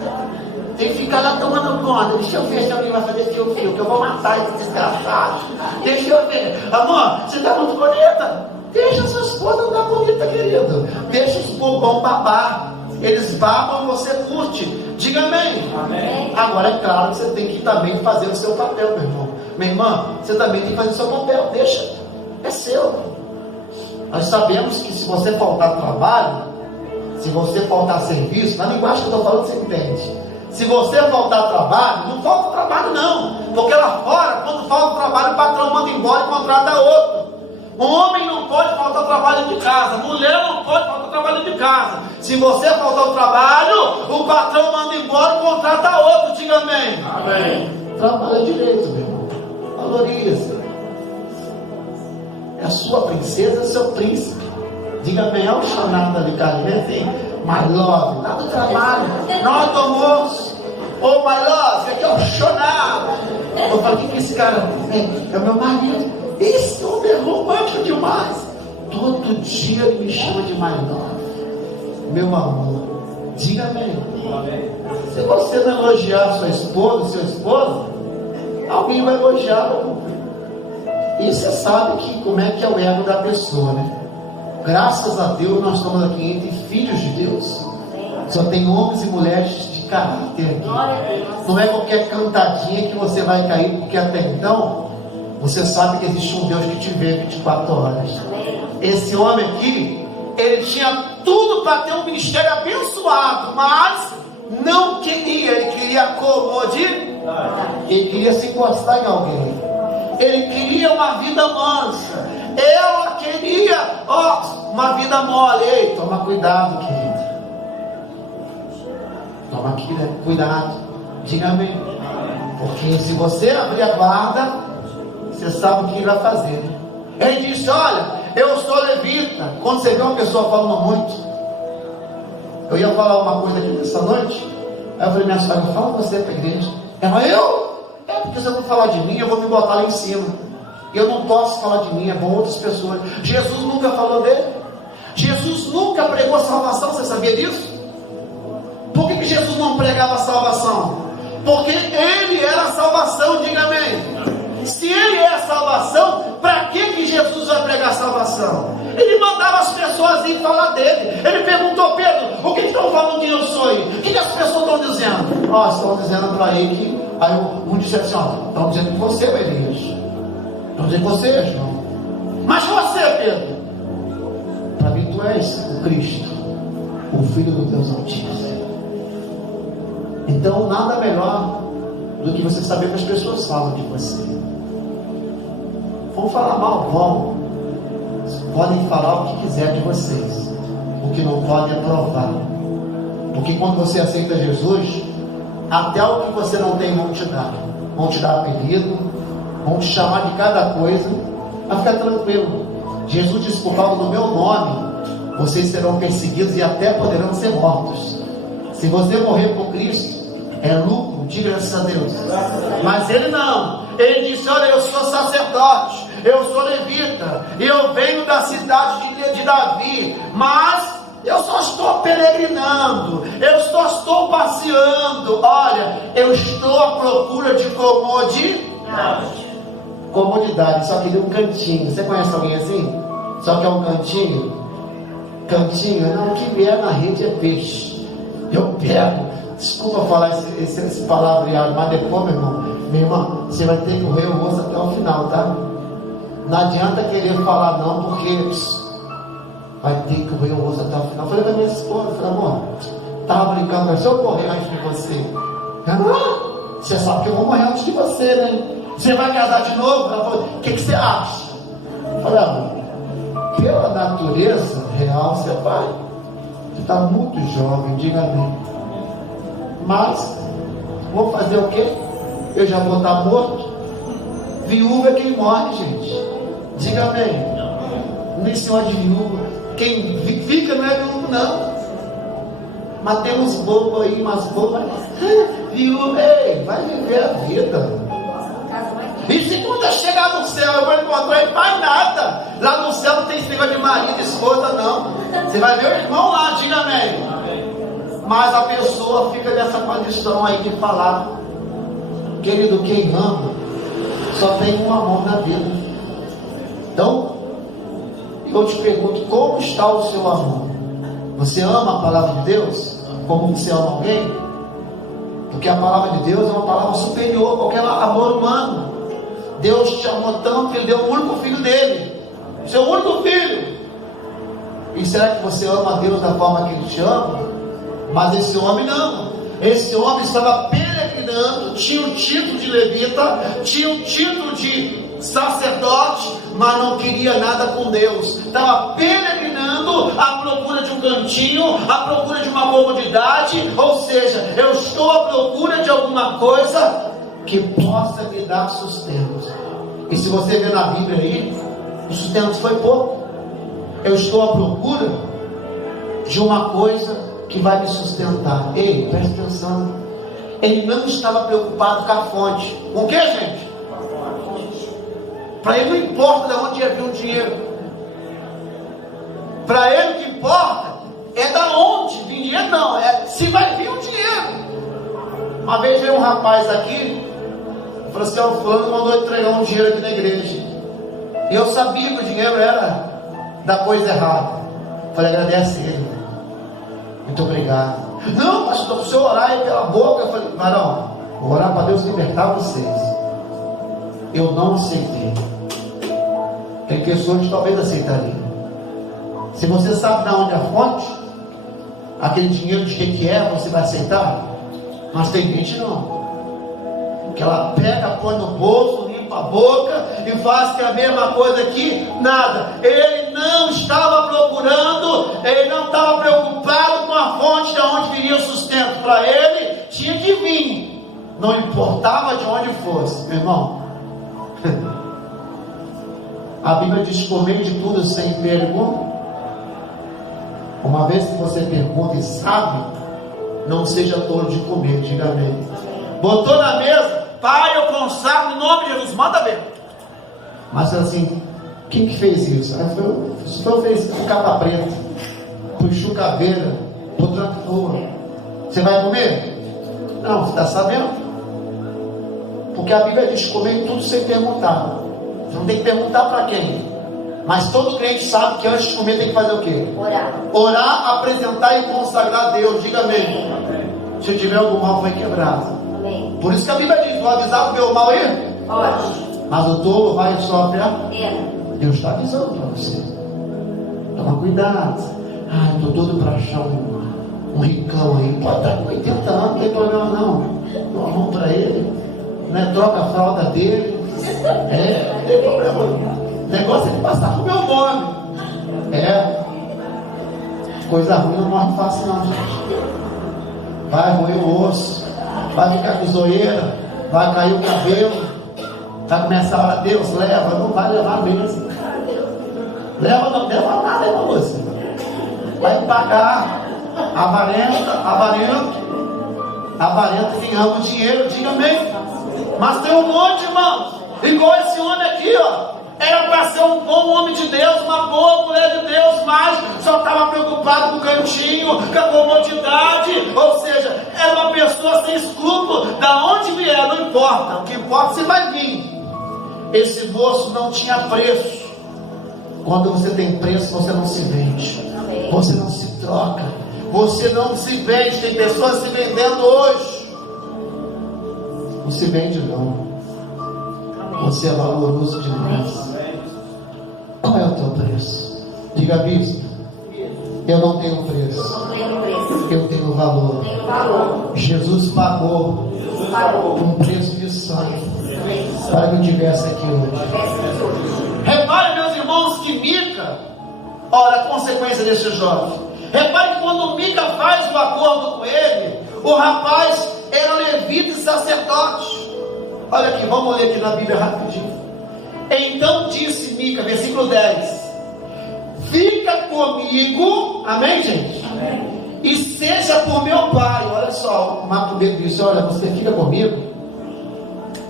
Tem que ficar lá tomando conta. Deixa eu ver se alguém vai fazer seu filho, que eu vou matar esse desgraçado. Deixa eu ver. Amor, você está muito bonita. Deixa sua esposa andar bonita, querido. Deixa os bobão babar. Eles babam, você curte. Diga amém. Amém. Agora é claro que você tem que também fazer o seu papel, meu irmão. Minha irmã, você também tem que fazer o seu papel. Deixa. É seu. Nós sabemos que se você faltar trabalho, se você faltar serviço, na linguagem que eu estou falando, você entende. Se você faltar trabalho, não falta trabalho não. Porque lá fora, quando falta trabalho, o patrão manda embora e contrata outro. Um homem não pode faltar trabalho de casa. Mulher não pode faltar trabalho de casa. Se você faltar o trabalho, o patrão manda embora e contrata outro. Diga amém. Amém. Trabalha direito, meu irmão. Valoriza. É a sua princesa, é seu príncipe. Diga amém. Olha o chamado ali, cara. Assim, my love. Lá do trabalho. Nós do almoço. Oh, my love. Aqui é o chonado. Eu falei, o que esse cara é? É o meu marido. Esse homem é romântico demais. Todo dia ele me chama de my love. Meu amor. Diga amém. Se você não elogiar sua esposa, seu esposo, alguém vai elogiar. E você sabe que como é que é o ego da pessoa, né? Graças a Deus nós estamos aqui entre filhos de Deus. Só tem homens e mulheres de caráter aqui. Não é qualquer cantadinha que você vai cair, porque até então você sabe que existe um Deus que te vê 24 horas. Esse homem aqui, ele tinha tudo para ter um ministério abençoado, mas não queria. Ele queria comodidade. Ele queria se encostar em alguém. Ele queria uma vida mansa. Ela queria, uma vida mole. Ei, toma cuidado, querida. Toma aqui, né? Cuidado. Diga amém. Porque se você abrir a guarda, você sabe o que ele vai fazer. Ele disse, olha, eu sou levita. Quando você vê uma pessoa falando muito, eu ia falar uma coisa aqui nessa noite. Aí eu falei, minha sogra, fala você para a igreja. Ela, eu? É porque se eu não falar de mim, eu vou me botar lá em cima. Eu não posso falar de mim, é bom outras pessoas. Jesus nunca falou dele. Jesus nunca pregou salvação, você sabia disso? Por que Jesus não pregava salvação? Porque ele era a salvação, diga amém. Se ele é a salvação, para que Jesus vai pregar salvação? Ele mandava as pessoas ir falar dele. Ele perguntou, Pedro, o que estão falando que eu sou? O que as pessoas estão dizendo? Estão dizendo para ele que... Aí um disse assim, estão dizendo que você é o Elias. Estão dizendo que você é João. Mas você, Pedro, para mim tu és o Cristo, o Filho do Deus Altíssimo. Então nada melhor do que você saber que as pessoas falam de você. Vão falar mal, vão. Podem falar o que quiser de vocês. O que não podem é provar. Porque quando você aceita Jesus, até o que você não tem vão te dar. Vão te dar apelido, vão te chamar de cada coisa. Mas fica tranquilo. Jesus disse, por causa do meu nome, vocês serão perseguidos e até poderão ser mortos. Se você morrer por Cristo, é lucro, diga graças a Deus. Mas ele não. Ele disse, olha, eu sou sacerdote, eu sou levita, e eu venho da cidade de Davi, mas eu só estou peregrinando, eu só estou passeando. Olha, eu estou à procura de comodidade, só queria um cantinho. Você conhece alguém assim? Só que é um cantinho? Cantinho, não, o que vier na rede é peixe. Eu pego. Desculpa falar esse palavreado, mas depois, meu irmão, você vai ter que roer o rosto até o final, tá? Não adianta querer falar não, porque vai ter que roer o rosto até o final. Eu falei pra minha esposa, eu falei, amor, tava brincando, mas se eu morrer antes de você, você sabe que eu vou morrer antes de você, né? Você vai casar de novo? Ela falou, o que você acha? Eu falei, amor, pela natureza real, você vai. Você está muito jovem, diga amém. Mas, vou fazer o quê? Eu já vou estar morto. Viúva é quem morre, gente. Diga amém. Não é senhor de viúva. Quem fica não é viúva, não. Mas tem uns bobos aí, umas bobas. Viúva, ei, vai viver a vida. E se quando eu chegar no céu, eu vou encontrar ele, faz nada. Lá no céu não tem esse negócio de marido, esposa, não. Você vai ver o irmão lá, diga amém. Mas a pessoa fica nessa condição aí de falar, querido, quem ama só tem um amor na vida. Então eu te pergunto, como está o seu amor? Você ama a palavra de Deus como você ama alguém? Porque a palavra de Deus é uma palavra superior a qualquer amor humano. Deus te amou tanto que ele deu o único filho dele, seu único filho. E será que você ama a Deus da forma que ele te ama? Mas esse homem não. Esse homem estava peregrinando, tinha o título de levita, tinha o título de sacerdote, mas não queria nada com Deus. Estava peregrinando à procura de um cantinho, à procura de uma comodidade. Ou seja, eu estou à procura de alguma coisa que possa me dar sustento. E se você ver na Bíblia aí, o sustento foi pouco. Eu estou à procura de uma coisa que vai me sustentar. Ei, presta atenção. Ele não estava preocupado com a fonte. Com o que, gente? Para ele não importa de onde ia vir o dinheiro. Para ele o que importa é da onde vir dinheiro, não. É se vai vir o dinheiro. Uma vez veio um rapaz aqui, falou assim: o fulano mandou entregar um dinheiro aqui na igreja. E eu sabia que o dinheiro era da coisa errada. Falei: agradece ele. Muito obrigado. Não, pastor, se eu orar aí pela boca. Eu falei: varão, vou orar para Deus libertar vocês. Eu não aceitei. Tem pessoas que talvez aceitariam. Se você sabe de onde é a fonte, aquele dinheiro de que é, você vai aceitar? Mas tem gente não. Que ela pega, põe no bolso, limpa a boca e faz que é a mesma coisa aqui, nada. Ele não estava procurando, ele não estava preocupado com a fonte de onde viria o sustento. Para ele, tinha que vir. Não importava de onde fosse, meu irmão. A Bíblia diz: comer de tudo sem pergunta. Uma vez que você pergunta e sabe, não seja tolo de comer, diga amém. Botou na mesa: Pai, eu consagro em nome de Jesus, manda ver. Mas assim, quem que fez isso? Aí foi o senhor fez o capa preta, puxou caveira, o trator. Você vai comer? Não, você está sabendo? Porque a Bíblia diz: comer tudo sem perguntar. Você não tem que perguntar para quem. Mas todo crente sabe que antes de comer tem que fazer o quê? Orar, apresentar e consagrar a Deus. Diga amém. Se tiver algum mal, foi quebrado. Amém. Por isso que a Bíblia diz: vou avisar o meu mal aí? Pode. Mas o tolo vai e sofre. Deus está avisando para você. Toma cuidado. Ai, estou todo para achar um ricão aí. Pode estar com 80 anos, não tem problema não. Dá uma mão para ele. Né? Troca a fralda dele. Não tem problema. O negócio é que passar pro meu nome. Coisa ruim não morre fácil não, gente. Vai roer o osso, vai ficar com zoeira, vai cair o cabelo, vai começar a orar: Deus, leva. Não vai levar mesmo. Leva, não leva nada, irmão, você vai pagar. Avarento quem ama o dinheiro, diga amém. Mas tem um monte, irmão, igual esse homem aqui, ó. Era para ser um bom homem de Deus, uma boa mulher de Deus, mas só estava preocupado com o cantinho, com a comodidade. Ou seja, era uma pessoa sem escrúpulo. Da onde vier, não importa. O que importa é se vai vir. Esse moço não tinha preço. Quando você tem preço, você não se vende. Você não se troca. Você não se vende. Tem pessoas se vendendo hoje. Não se vende não. Você é valoroso demais. Qual é o teu preço? Diga: bispo, eu não tenho preço. Eu tenho valor. Jesus pagou um preço de sangue para que eu estivesse aqui hoje. Repare, meus irmãos, que Mica, olha a consequência desse jovem. Repare que quando Mica faz o acordo com ele, o rapaz era levita e sacerdote. Olha aqui, vamos ler aqui na Bíblia rapidinho. Então disse Mica, versículo 10: fica comigo, amém, gente? Amém. E seja por meu pai. Olha só, o macumbeiro disse: olha, você fica comigo,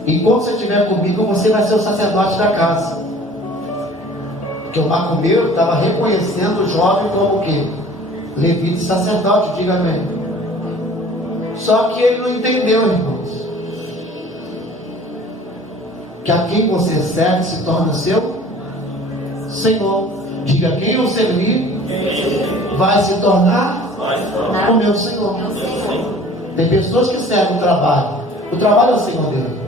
e quando você estiver comigo, você vai ser o sacerdote da casa. Porque o macumbeiro estava reconhecendo o jovem como o quê? Levita e sacerdote, diga amém. Só que ele não entendeu, irmãos, que a quem você serve se torna seu Senhor. Diga: quem eu servir vai se tornar o meu Senhor. Tem pessoas que servem o trabalho. O trabalho é o Senhor dele.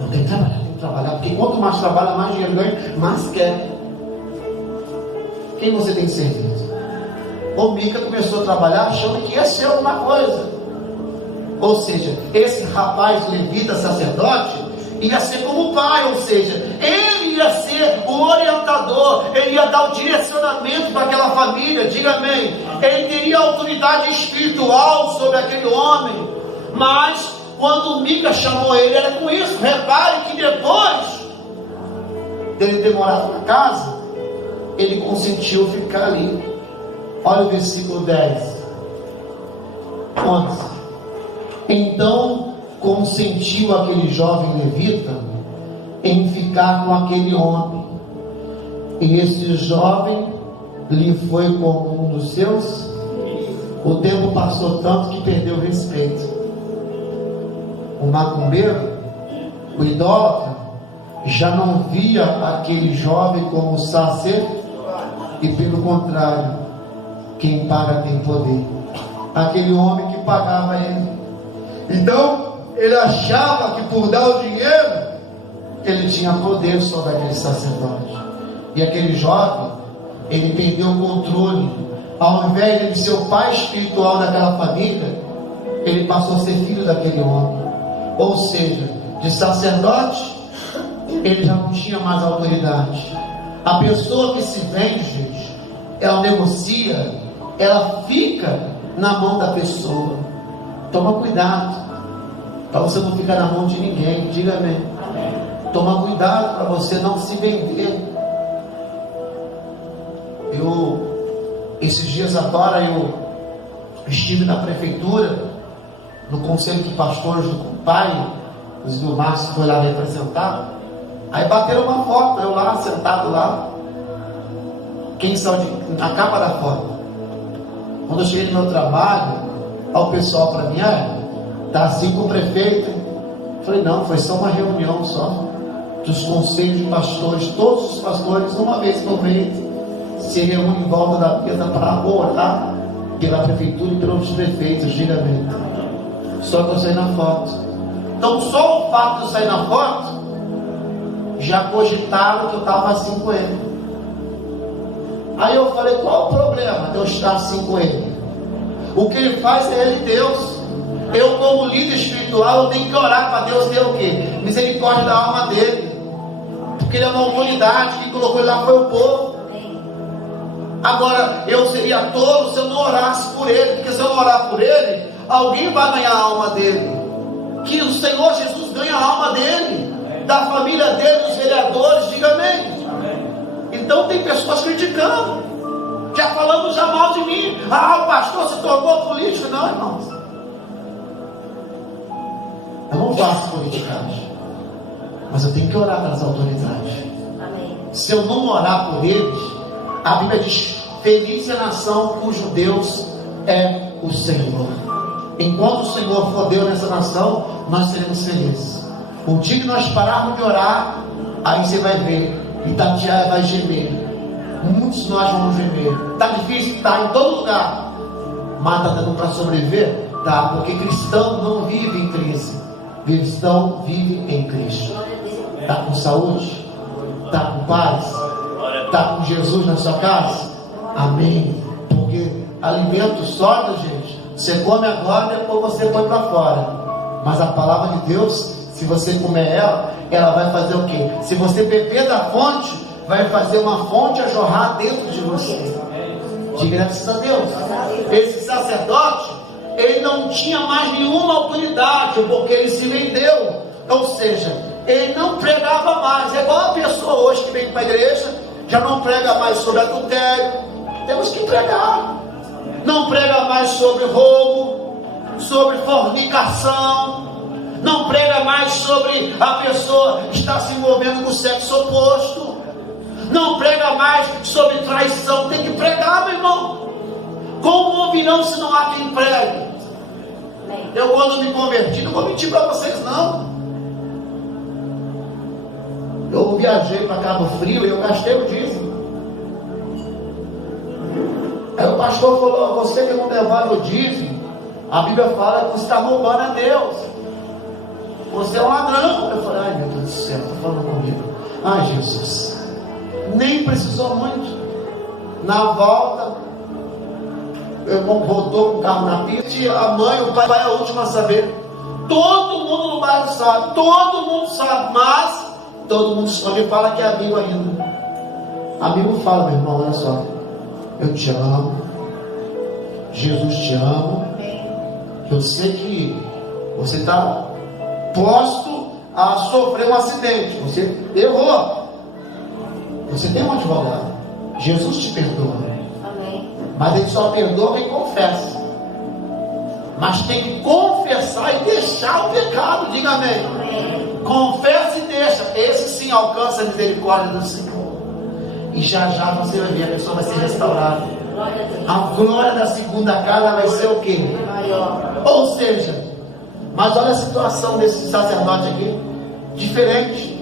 Não tem que trabalhar, tem que trabalhar. Porque quanto mais trabalha, mais dinheiro ganha, mais quer. Quem você tem servido? o Mica começou a trabalhar achando que ia ser alguma coisa. Ou seja, esse rapaz levita sacerdote ia ser como o pai, ou seja, ele ia ser o orientador, ele ia dar o direcionamento para aquela família, diga amém. Ele teria autoridade espiritual sobre aquele homem, mas quando o Mica chamou ele, era com isso. Repare que depois dele ter morado na casa, ele consentiu ficar ali. Olha o versículo 10, 11. Então consentiu aquele jovem levita em ficar com aquele homem, e esse jovem lhe foi como um dos seus. O tempo passou tanto que perdeu o respeito. O macumbeiro, o idólatra, já não via aquele jovem como sacerdote, e pelo contrário, quem paga tem poder. Aquele homem que pagava ele. Então ele achava que por dar o dinheiro ele tinha poder sobre aquele sacerdote. E aquele jovem, ele perdeu o controle. Ao invés de ser o pai espiritual daquela família, ele passou a ser filho daquele homem. Ou seja, de sacerdote, ele já não tinha mais autoridade. A pessoa que se vende, gente, ela negocia, ela fica na mão da pessoa. Toma cuidado para você não ficar na mão de ninguém. Diga amém. Toma cuidado para você não se vender. Esses dias agora eu estive na prefeitura, no conselho de pastores do pai, inclusive o Márcio foi lá representar. Aí bateram uma foto, eu lá sentado lá. Quem saiu na capa da foto? Quando eu cheguei no meu trabalho, ao pessoal para mim, tá assim com o prefeito. Eu falei, não, foi só uma reunião só dos conselhos de pastores. Todos os pastores, uma vez por mês, se reúnem em volta da mesa para orar pela prefeitura e pelos prefeitos. Diga amém. Só que eu saí na foto. Então só o fato de eu sair na foto já cogitaram que eu estava assim com ele. Aí eu falei, qual o problema de eu estar assim com ele? O que ele faz é ele Deus. Eu como líder espiritual, eu tenho que orar para Deus ter o quê? Misericórdia da alma dele. Porque ele é uma autoridade, quem colocou ele lá foi o povo. Agora, eu seria tolo se eu não orasse por ele, porque se eu não orar por ele, alguém vai ganhar a alma dele. Que o Senhor Jesus ganha a alma dele, da família dele, dos vereadores. Diga amém. Então tem pessoas criticando, já falando já mal de mim. O pastor se tornou político. Não, irmãos, eu não faço politicagem, mas eu tenho que orar pelas autoridades. Se eu não orar por eles, a Bíblia diz, feliz é a nação cujo Deus é o Senhor. Enquanto o Senhor for Deus nessa nação, nós seremos felizes. O dia que nós pararmos de orar, aí você vai ver, Itatiaia vai gemer. Muitos de nós vamos gemer. Está difícil? Está em todo lugar. Mas está dando para sobreviver? Tá, porque cristão não vive em crise. Cristão vive em Cristo. Está com saúde? Está com paz? Está com Jesus na sua casa? Amém. Porque alimento sólido, gente, você come agora, depois você põe para fora. Mas a palavra de Deus, se você comer ela vai fazer o quê? Se você beber da fonte, vai fazer uma fonte a jorrar dentro de você. Diga graças a Deus. Esse sacerdote, ele não tinha mais nenhuma autoridade, porque ele se vendeu. Ou seja, ele não pregava mais. É igual a pessoa hoje que vem para a igreja, já não prega mais sobre adultério. Temos que pregar. Não prega mais sobre roubo, sobre fornicação. Não prega mais sobre a pessoa estar se envolvendo com o sexo oposto. Não prega mais sobre traição. Tem que pregar, meu irmão. Como ouvirão se não há quem pregue? Eu, quando me converti, não vou mentir para vocês, não. Eu viajei para Cabo Frio e eu gastei o dízimo. Aí o pastor falou, você que não devolve o dízimo, a Bíblia fala que você está roubando a Deus. Você é um ladrão. Eu falei, ai meu Deus do céu, está falando comigo. Ai Jesus, nem precisou muito. Na volta, o irmão voltou com o carro na pista, a mãe, o pai é a última a saber. Todo mundo no bairro sabe, todo mundo sabe, mas todo mundo esconde e fala que é amigo ainda. Amigo fala, meu irmão, olha só, eu te amo, Jesus te ama, eu sei que você está posto a sofrer um acidente, você errou, você tem um advogado, Jesus te perdoa, mas ele só perdoa quem confessa. Mas tem que confessar e deixar o pecado. Diga amém. Confessa e deixa. Esse sim alcança a misericórdia do Senhor. E já já você vai ver, a pessoa vai ser restaurada. A glória da segunda casa vai ser o quê? Ou seja, mas olha a situação desse sacerdote aqui. Diferente.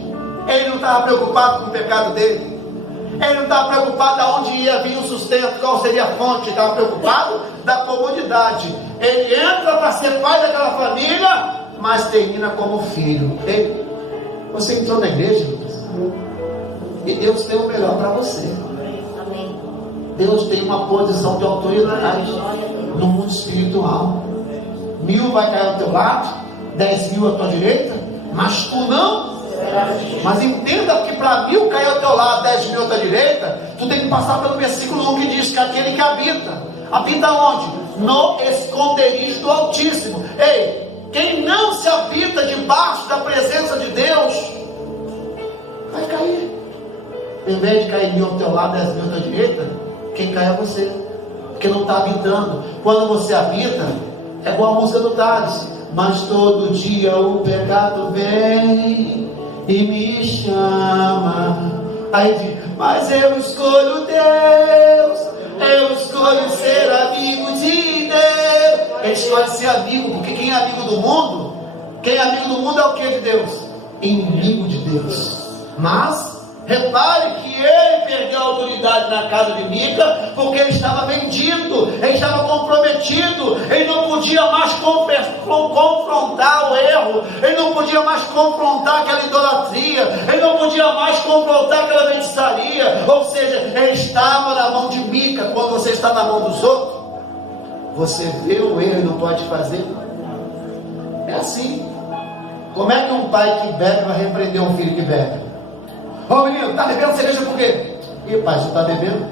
Ele não estava preocupado com o pecado dele. Ele não estava preocupado de onde ia vir o sustento, qual seria a fonte. Ele estava preocupado da comodidade. Ele entra para ser pai daquela família, mas termina como filho. Você entrou na igreja, Lucas? E Deus tem o melhor para você. Deus tem uma posição de autoridade no mundo espiritual. 1000 vai cair ao teu lado, 10.000 à tua direita, mas tu não. Mas entenda que para 1000 cair ao teu lado, 10.000 à tua direita, tu tem que passar pelo versículo 1 que diz que aquele que habita onde? No esconderijo do Altíssimo. Ei, quem não se habita debaixo da presença de Deus, vai cair. Em vez de cair 1000 ao teu lado, 10.000 à tua direita, quem cai é você, porque não está habitando. Quando você habita, é igual a música do Thales. Mas todo dia o pecado vem e me chama. Aí diz, mas eu escolho Deus, eu escolho ser amigo de Deus. Ele escolhe ser amigo, porque quem é amigo do mundo, quem é amigo do mundo é o que de Deus? Inimigo de Deus. Mas repare que ele perdeu a autoridade na casa de Mica, porque ele estava vendido, ele estava comprometido, ele não podia mais confrontar o erro, ele não podia mais confrontar aquela idolatria, ele não podia mais confrontar aquela feitiçaria. Ou seja, ele estava na mão de Mica. Quando você está na mão dos outros, você vê o erro e não pode fazer. É assim. Como é que um pai que bebe vai repreender um filho que bebe? Ô menino, está bebendo cerveja por quê? Ih pai, você está bebendo?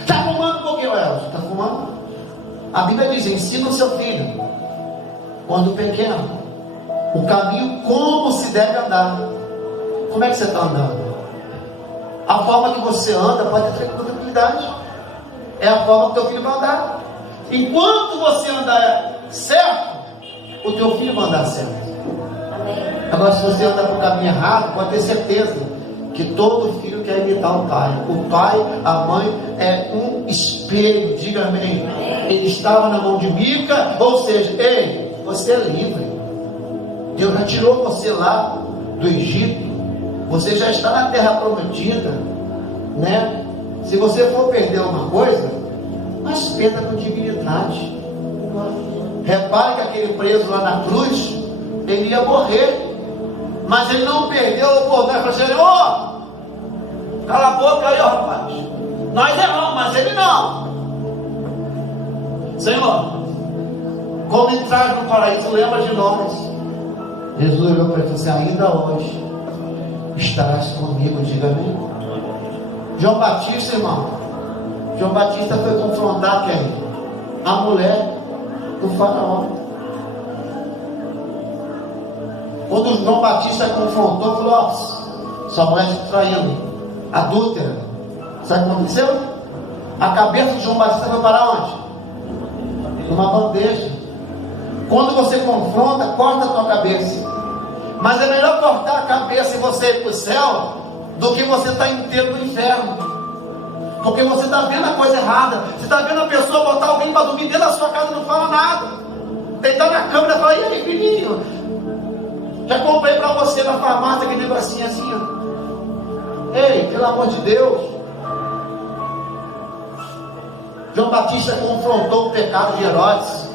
Está fumando por quê? Ué, você está fumando? A Bíblia diz, ensina o seu filho, quando pequeno, o caminho como se deve andar. Como é que você está andando? A forma que você anda pode ter tranquilidade. É a forma que o teu filho vai andar. Enquanto você andar certo, o teu filho vai andar certo. Agora, se você andar por um caminho errado, pode ter certeza que todo filho quer imitar o pai. O pai, a mãe é um espelho. Diga amém. Ele estava na mão de Mica, ou seja, ei, você é livre. Deus já tirou você lá do Egito. Você já está na terra prometida, né? Se você for perder uma coisa, mas perda com dignidade. Repare que aquele preso lá na cruz, ele ia morrer, mas ele não perdeu a oportunidade. Falou assim, ô, cala a boca aí, ó, rapaz, nós erramos, mas ele não. Senhor, como entrar no paraíso, lembra de nós. Jesus olhou para ele e falou assim, ainda hoje estarás comigo, diga amém. João Batista, irmão, João Batista foi confrontar quem? A mulher do faraó. Quando João Batista confrontou, falou, ó, sua mulher te traindo, adúltera. Sabe o que aconteceu? A cabeça de João Batista foi para onde? Numa bandeja. Quando você confronta, corta a tua cabeça. Mas é melhor cortar a cabeça e você ir para o céu do que você estar inteiro no inferno. Porque você está vendo a coisa errada. Você está vendo a pessoa botar alguém para dormir dentro da sua casa e não fala nada. Deitar na cama e falar, e aí, filhinho? Já comprei para você na farmácia aquele negocinho assim, ó. Ei, pelo amor de Deus. João Batista confrontou o pecado de Herodes.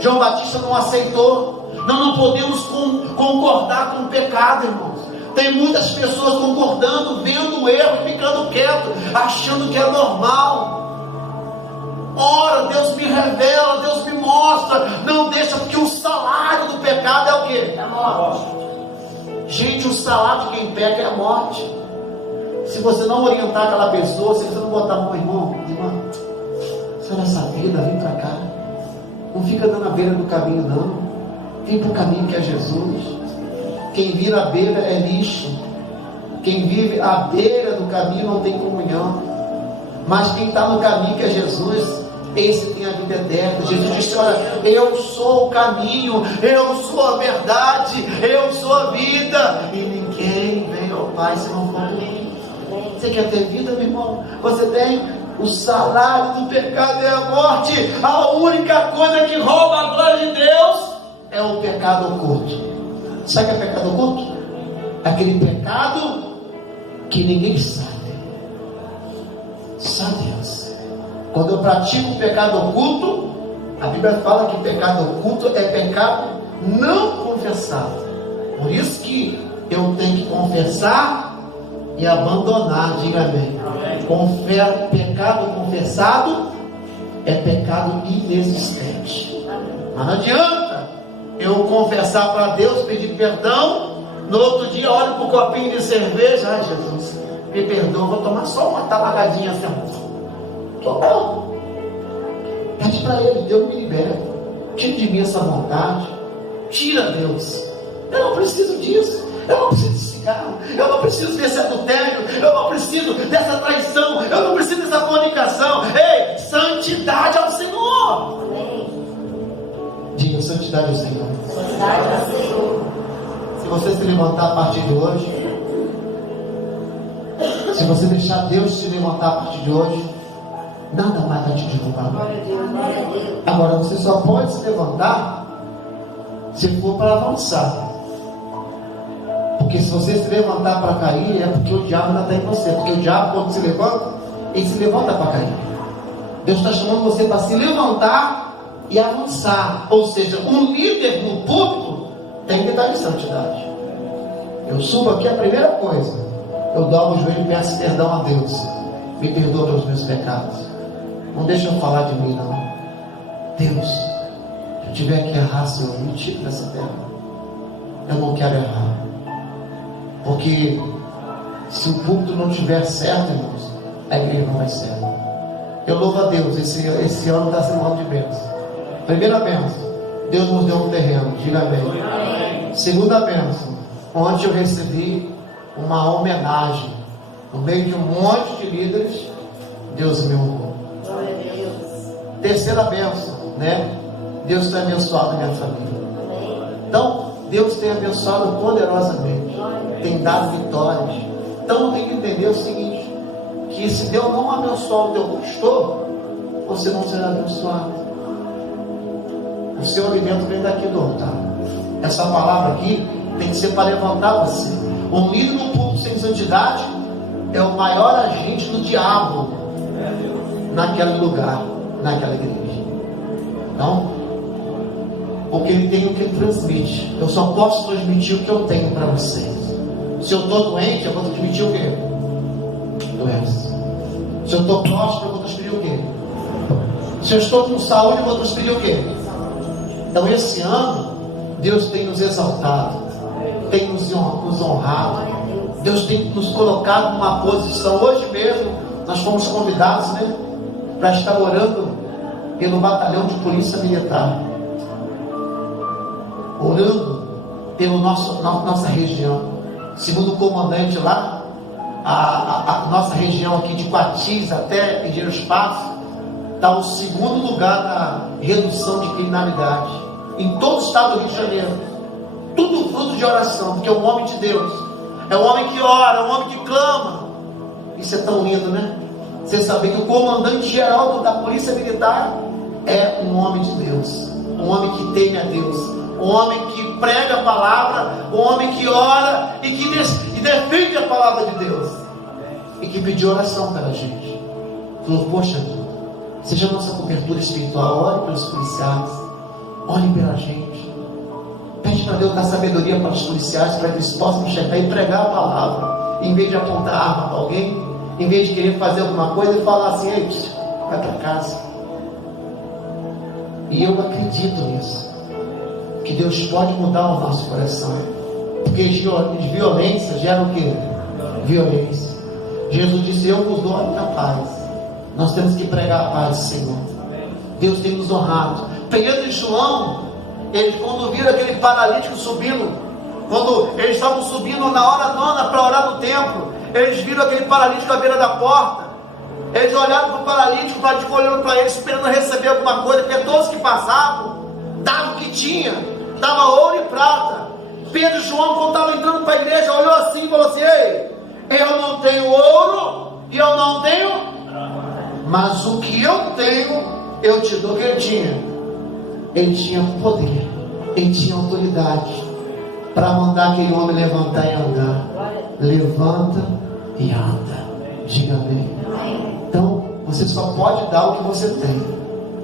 João Batista não aceitou. Nós não podemos concordar com o pecado, irmãos. Tem muitas pessoas concordando, vendo o erro e ficando quieto, achando que é normal. ora, Deus me revela, Deus me mostra. Não deixa, porque o salário do pecado é o quê? É a morte. Gente, o salário de quem peca é a morte. Se você não orientar aquela pessoa, se você não botar a mão, irmão, irmã, sai dessa vida, vem para cá. Não fica dando a beira do caminho, não. Vem para o caminho que é Jesus. Quem vira a beira é lixo. Quem vive à beira do caminho não tem comunhão. Mas quem está no caminho que é Jesus, esse tem a vida eterna. Jesus disse: olha, eu sou o caminho, eu sou a verdade, eu sou a vida, e ninguém vem ao Pai se não for por mim. Você quer ter vida, meu irmão? Você tem. O salário do pecado é a morte. A única coisa que rouba a glória de Deus é o pecado oculto. Sabe o que é pecado oculto? Aquele pecado que ninguém sabe. Só Deus. Quando eu pratico o pecado oculto, a Bíblia fala que pecado oculto é pecado não confessado. Por isso que eu tenho que confessar e abandonar. Diga amém. Pecado confessado é pecado inexistente. Mas não adianta eu confessar para Deus, pedir perdão, no outro dia olho para o copinho de cerveja: ai, Jesus, me perdoa, vou tomar só uma talagadinha assim. Tô bom. Pede para Ele: Deus me libera, tira de mim essa vontade, tira, Deus, eu não preciso disso. Eu não preciso de cigarro, eu não preciso desse adultério, eu não preciso dessa traição, eu não preciso dessa fornicação. Ei, santidade ao Senhor. Amém. Diga: santidade ao Senhor. Santidade ao Senhor. Se você se levantar a partir de hoje, se você deixar Deus se levantar a partir de hoje, nada mais vai te derrubar. Glória a Deus, glória a Deus. Agora, você só pode se levantar se for para avançar. Porque se você se levantar para cair, é porque o diabo ainda está em você. Porque o diabo, quando se levanta, ele se levanta para cair. Deus está chamando você para se levantar e avançar. Ou seja, um líder no púlpito tem que estar em santidade. Eu subo aqui, a primeira coisa, eu dobro o joelho e peço perdão a Deus. Me perdoa pelos meus pecados. Não deixa eu falar de mim, não. Deus, se eu tiver que errar, Senhor, me tire dessa terra. Eu não quero errar. Porque se o púlpito não estiver certo, irmãos, a igreja não vai ser. Eu louvo a Deus, esse ano está sendo um ano de bênção. Primeira bênção, Deus nos deu um terreno, diga amém. Segunda bênção, onde eu recebi uma homenagem, no meio de um monte de líderes, Deus me honrou. Glória a Deus. Terceira bênção, né? Deus tem abençoado a minha família. Amém. Então, Deus tem abençoado poderosamente, tem dado vitórias. Então tem que entender o seguinte: que se Deus não abençoar o teu pastor, você não será abençoado. O seu alimento vem daqui do altar. Essa palavra aqui tem que ser para levantar você. Um líder no púlpito sem santidade é o maior agente do diabo naquele lugar, naquela igreja. Então, porque ele tem o que ele transmite. Eu só posso transmitir o que eu tenho para vocês. Se eu estou doente, eu vou transmitir o quê? Doença. Se eu estou próspero, eu vou transmitir o quê? Se eu estou com saúde, eu vou transmitir o quê? Então esse ano, Deus tem nos exaltado, tem nos honrado. Deus tem nos colocado numa posição. Hoje mesmo, nós fomos convidados, né, para estar orando pelo batalhão de polícia militar. Orando pela nossa região. Segundo o comandante lá, a nossa região aqui de Quatis até Engenheiro Espaço está o segundo lugar na redução de criminalidade em todo o estado do Rio de Janeiro. Tudo fruto de oração, porque é um homem de Deus, é um homem que ora, é um homem que clama. Isso é tão lindo, né? Você saber que o comandante geral da polícia militar é um homem de Deus, um homem que teme a Deus, um homem que prega a palavra, um homem que ora e que defende a palavra de Deus, e que pediu oração pela gente. Falou: poxa, seja a nossa cobertura espiritual, ore pelos policiais, ore pela gente. Pede para Deus dar sabedoria para os policiais, para que eles possam chegar e pregar a palavra, em vez de apontar a arma para alguém, em vez de querer fazer alguma coisa e falar assim: ei, vai para casa, E eu acredito nisso, que Deus pode mudar o nosso coração, porque violência gera o quê? Violência. Jesus disse: eu vos dou a minha paz. Nós temos que pregar a paz do Senhor. Deus tem nos honrado. Pedro e João, eles quando viram aquele paralítico subindo, quando eles estavam subindo na hora nona para orar no templo, eles viram aquele paralítico à beira da porta. Eles olharam para o paralítico, o paralítico olhando para ele, esperando receber alguma coisa, porque todos que passavam davam o que tinha, dava ouro e prata. Pedro e João, quando estavam entrando para a igreja, olhou assim e falou assim: ei, eu não tenho ouro e eu não tenho, mas o que eu tenho, eu te dou. O que ele tinha? Ele tinha poder, ele tinha autoridade para mandar aquele homem levantar e andar. Levanta e anda. Diga amém. Então, você só pode dar o que você tem.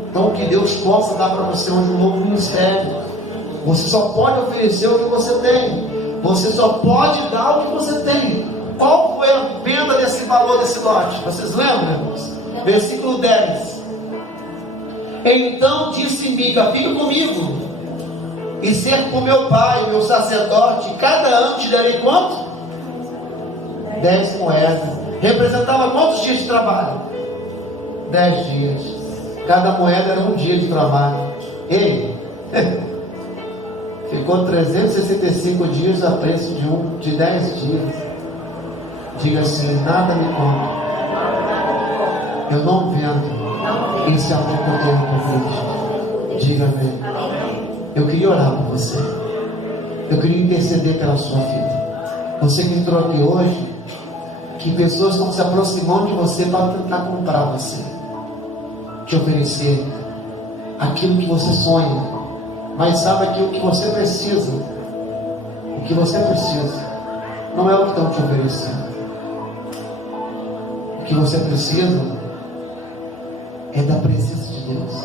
Então, o que Deus possa dar para você hoje, um novo ministério. Você só pode oferecer o que você tem. Você só pode dar o que você tem. Qual foi a venda desse valor desse lote? Vocês lembram, irmãos? Versículo 10. Então disse Mica: fica comigo e ser com meu pai, meu sacerdote. Cada ano te darei quanto? 10 moedas. Representava quantos dias de trabalho? 10 dias. Cada moeda era um dia de trabalho. Ei, ficou 365 dias a preço de 10 dias. Diga assim: nada me conta. Eu não vendo esse amor que eu tenho por Cristo. Diga amém. Eu queria orar por você. Eu queria interceder pela sua vida. Você que entrou aqui hoje, que pessoas estão se aproximando de você para tentar comprar você, te oferecer aquilo que você sonha, mas sabe aquilo que você precisa. O que você precisa não é o que estão te oferecendo. O que você precisa é da presença de Deus.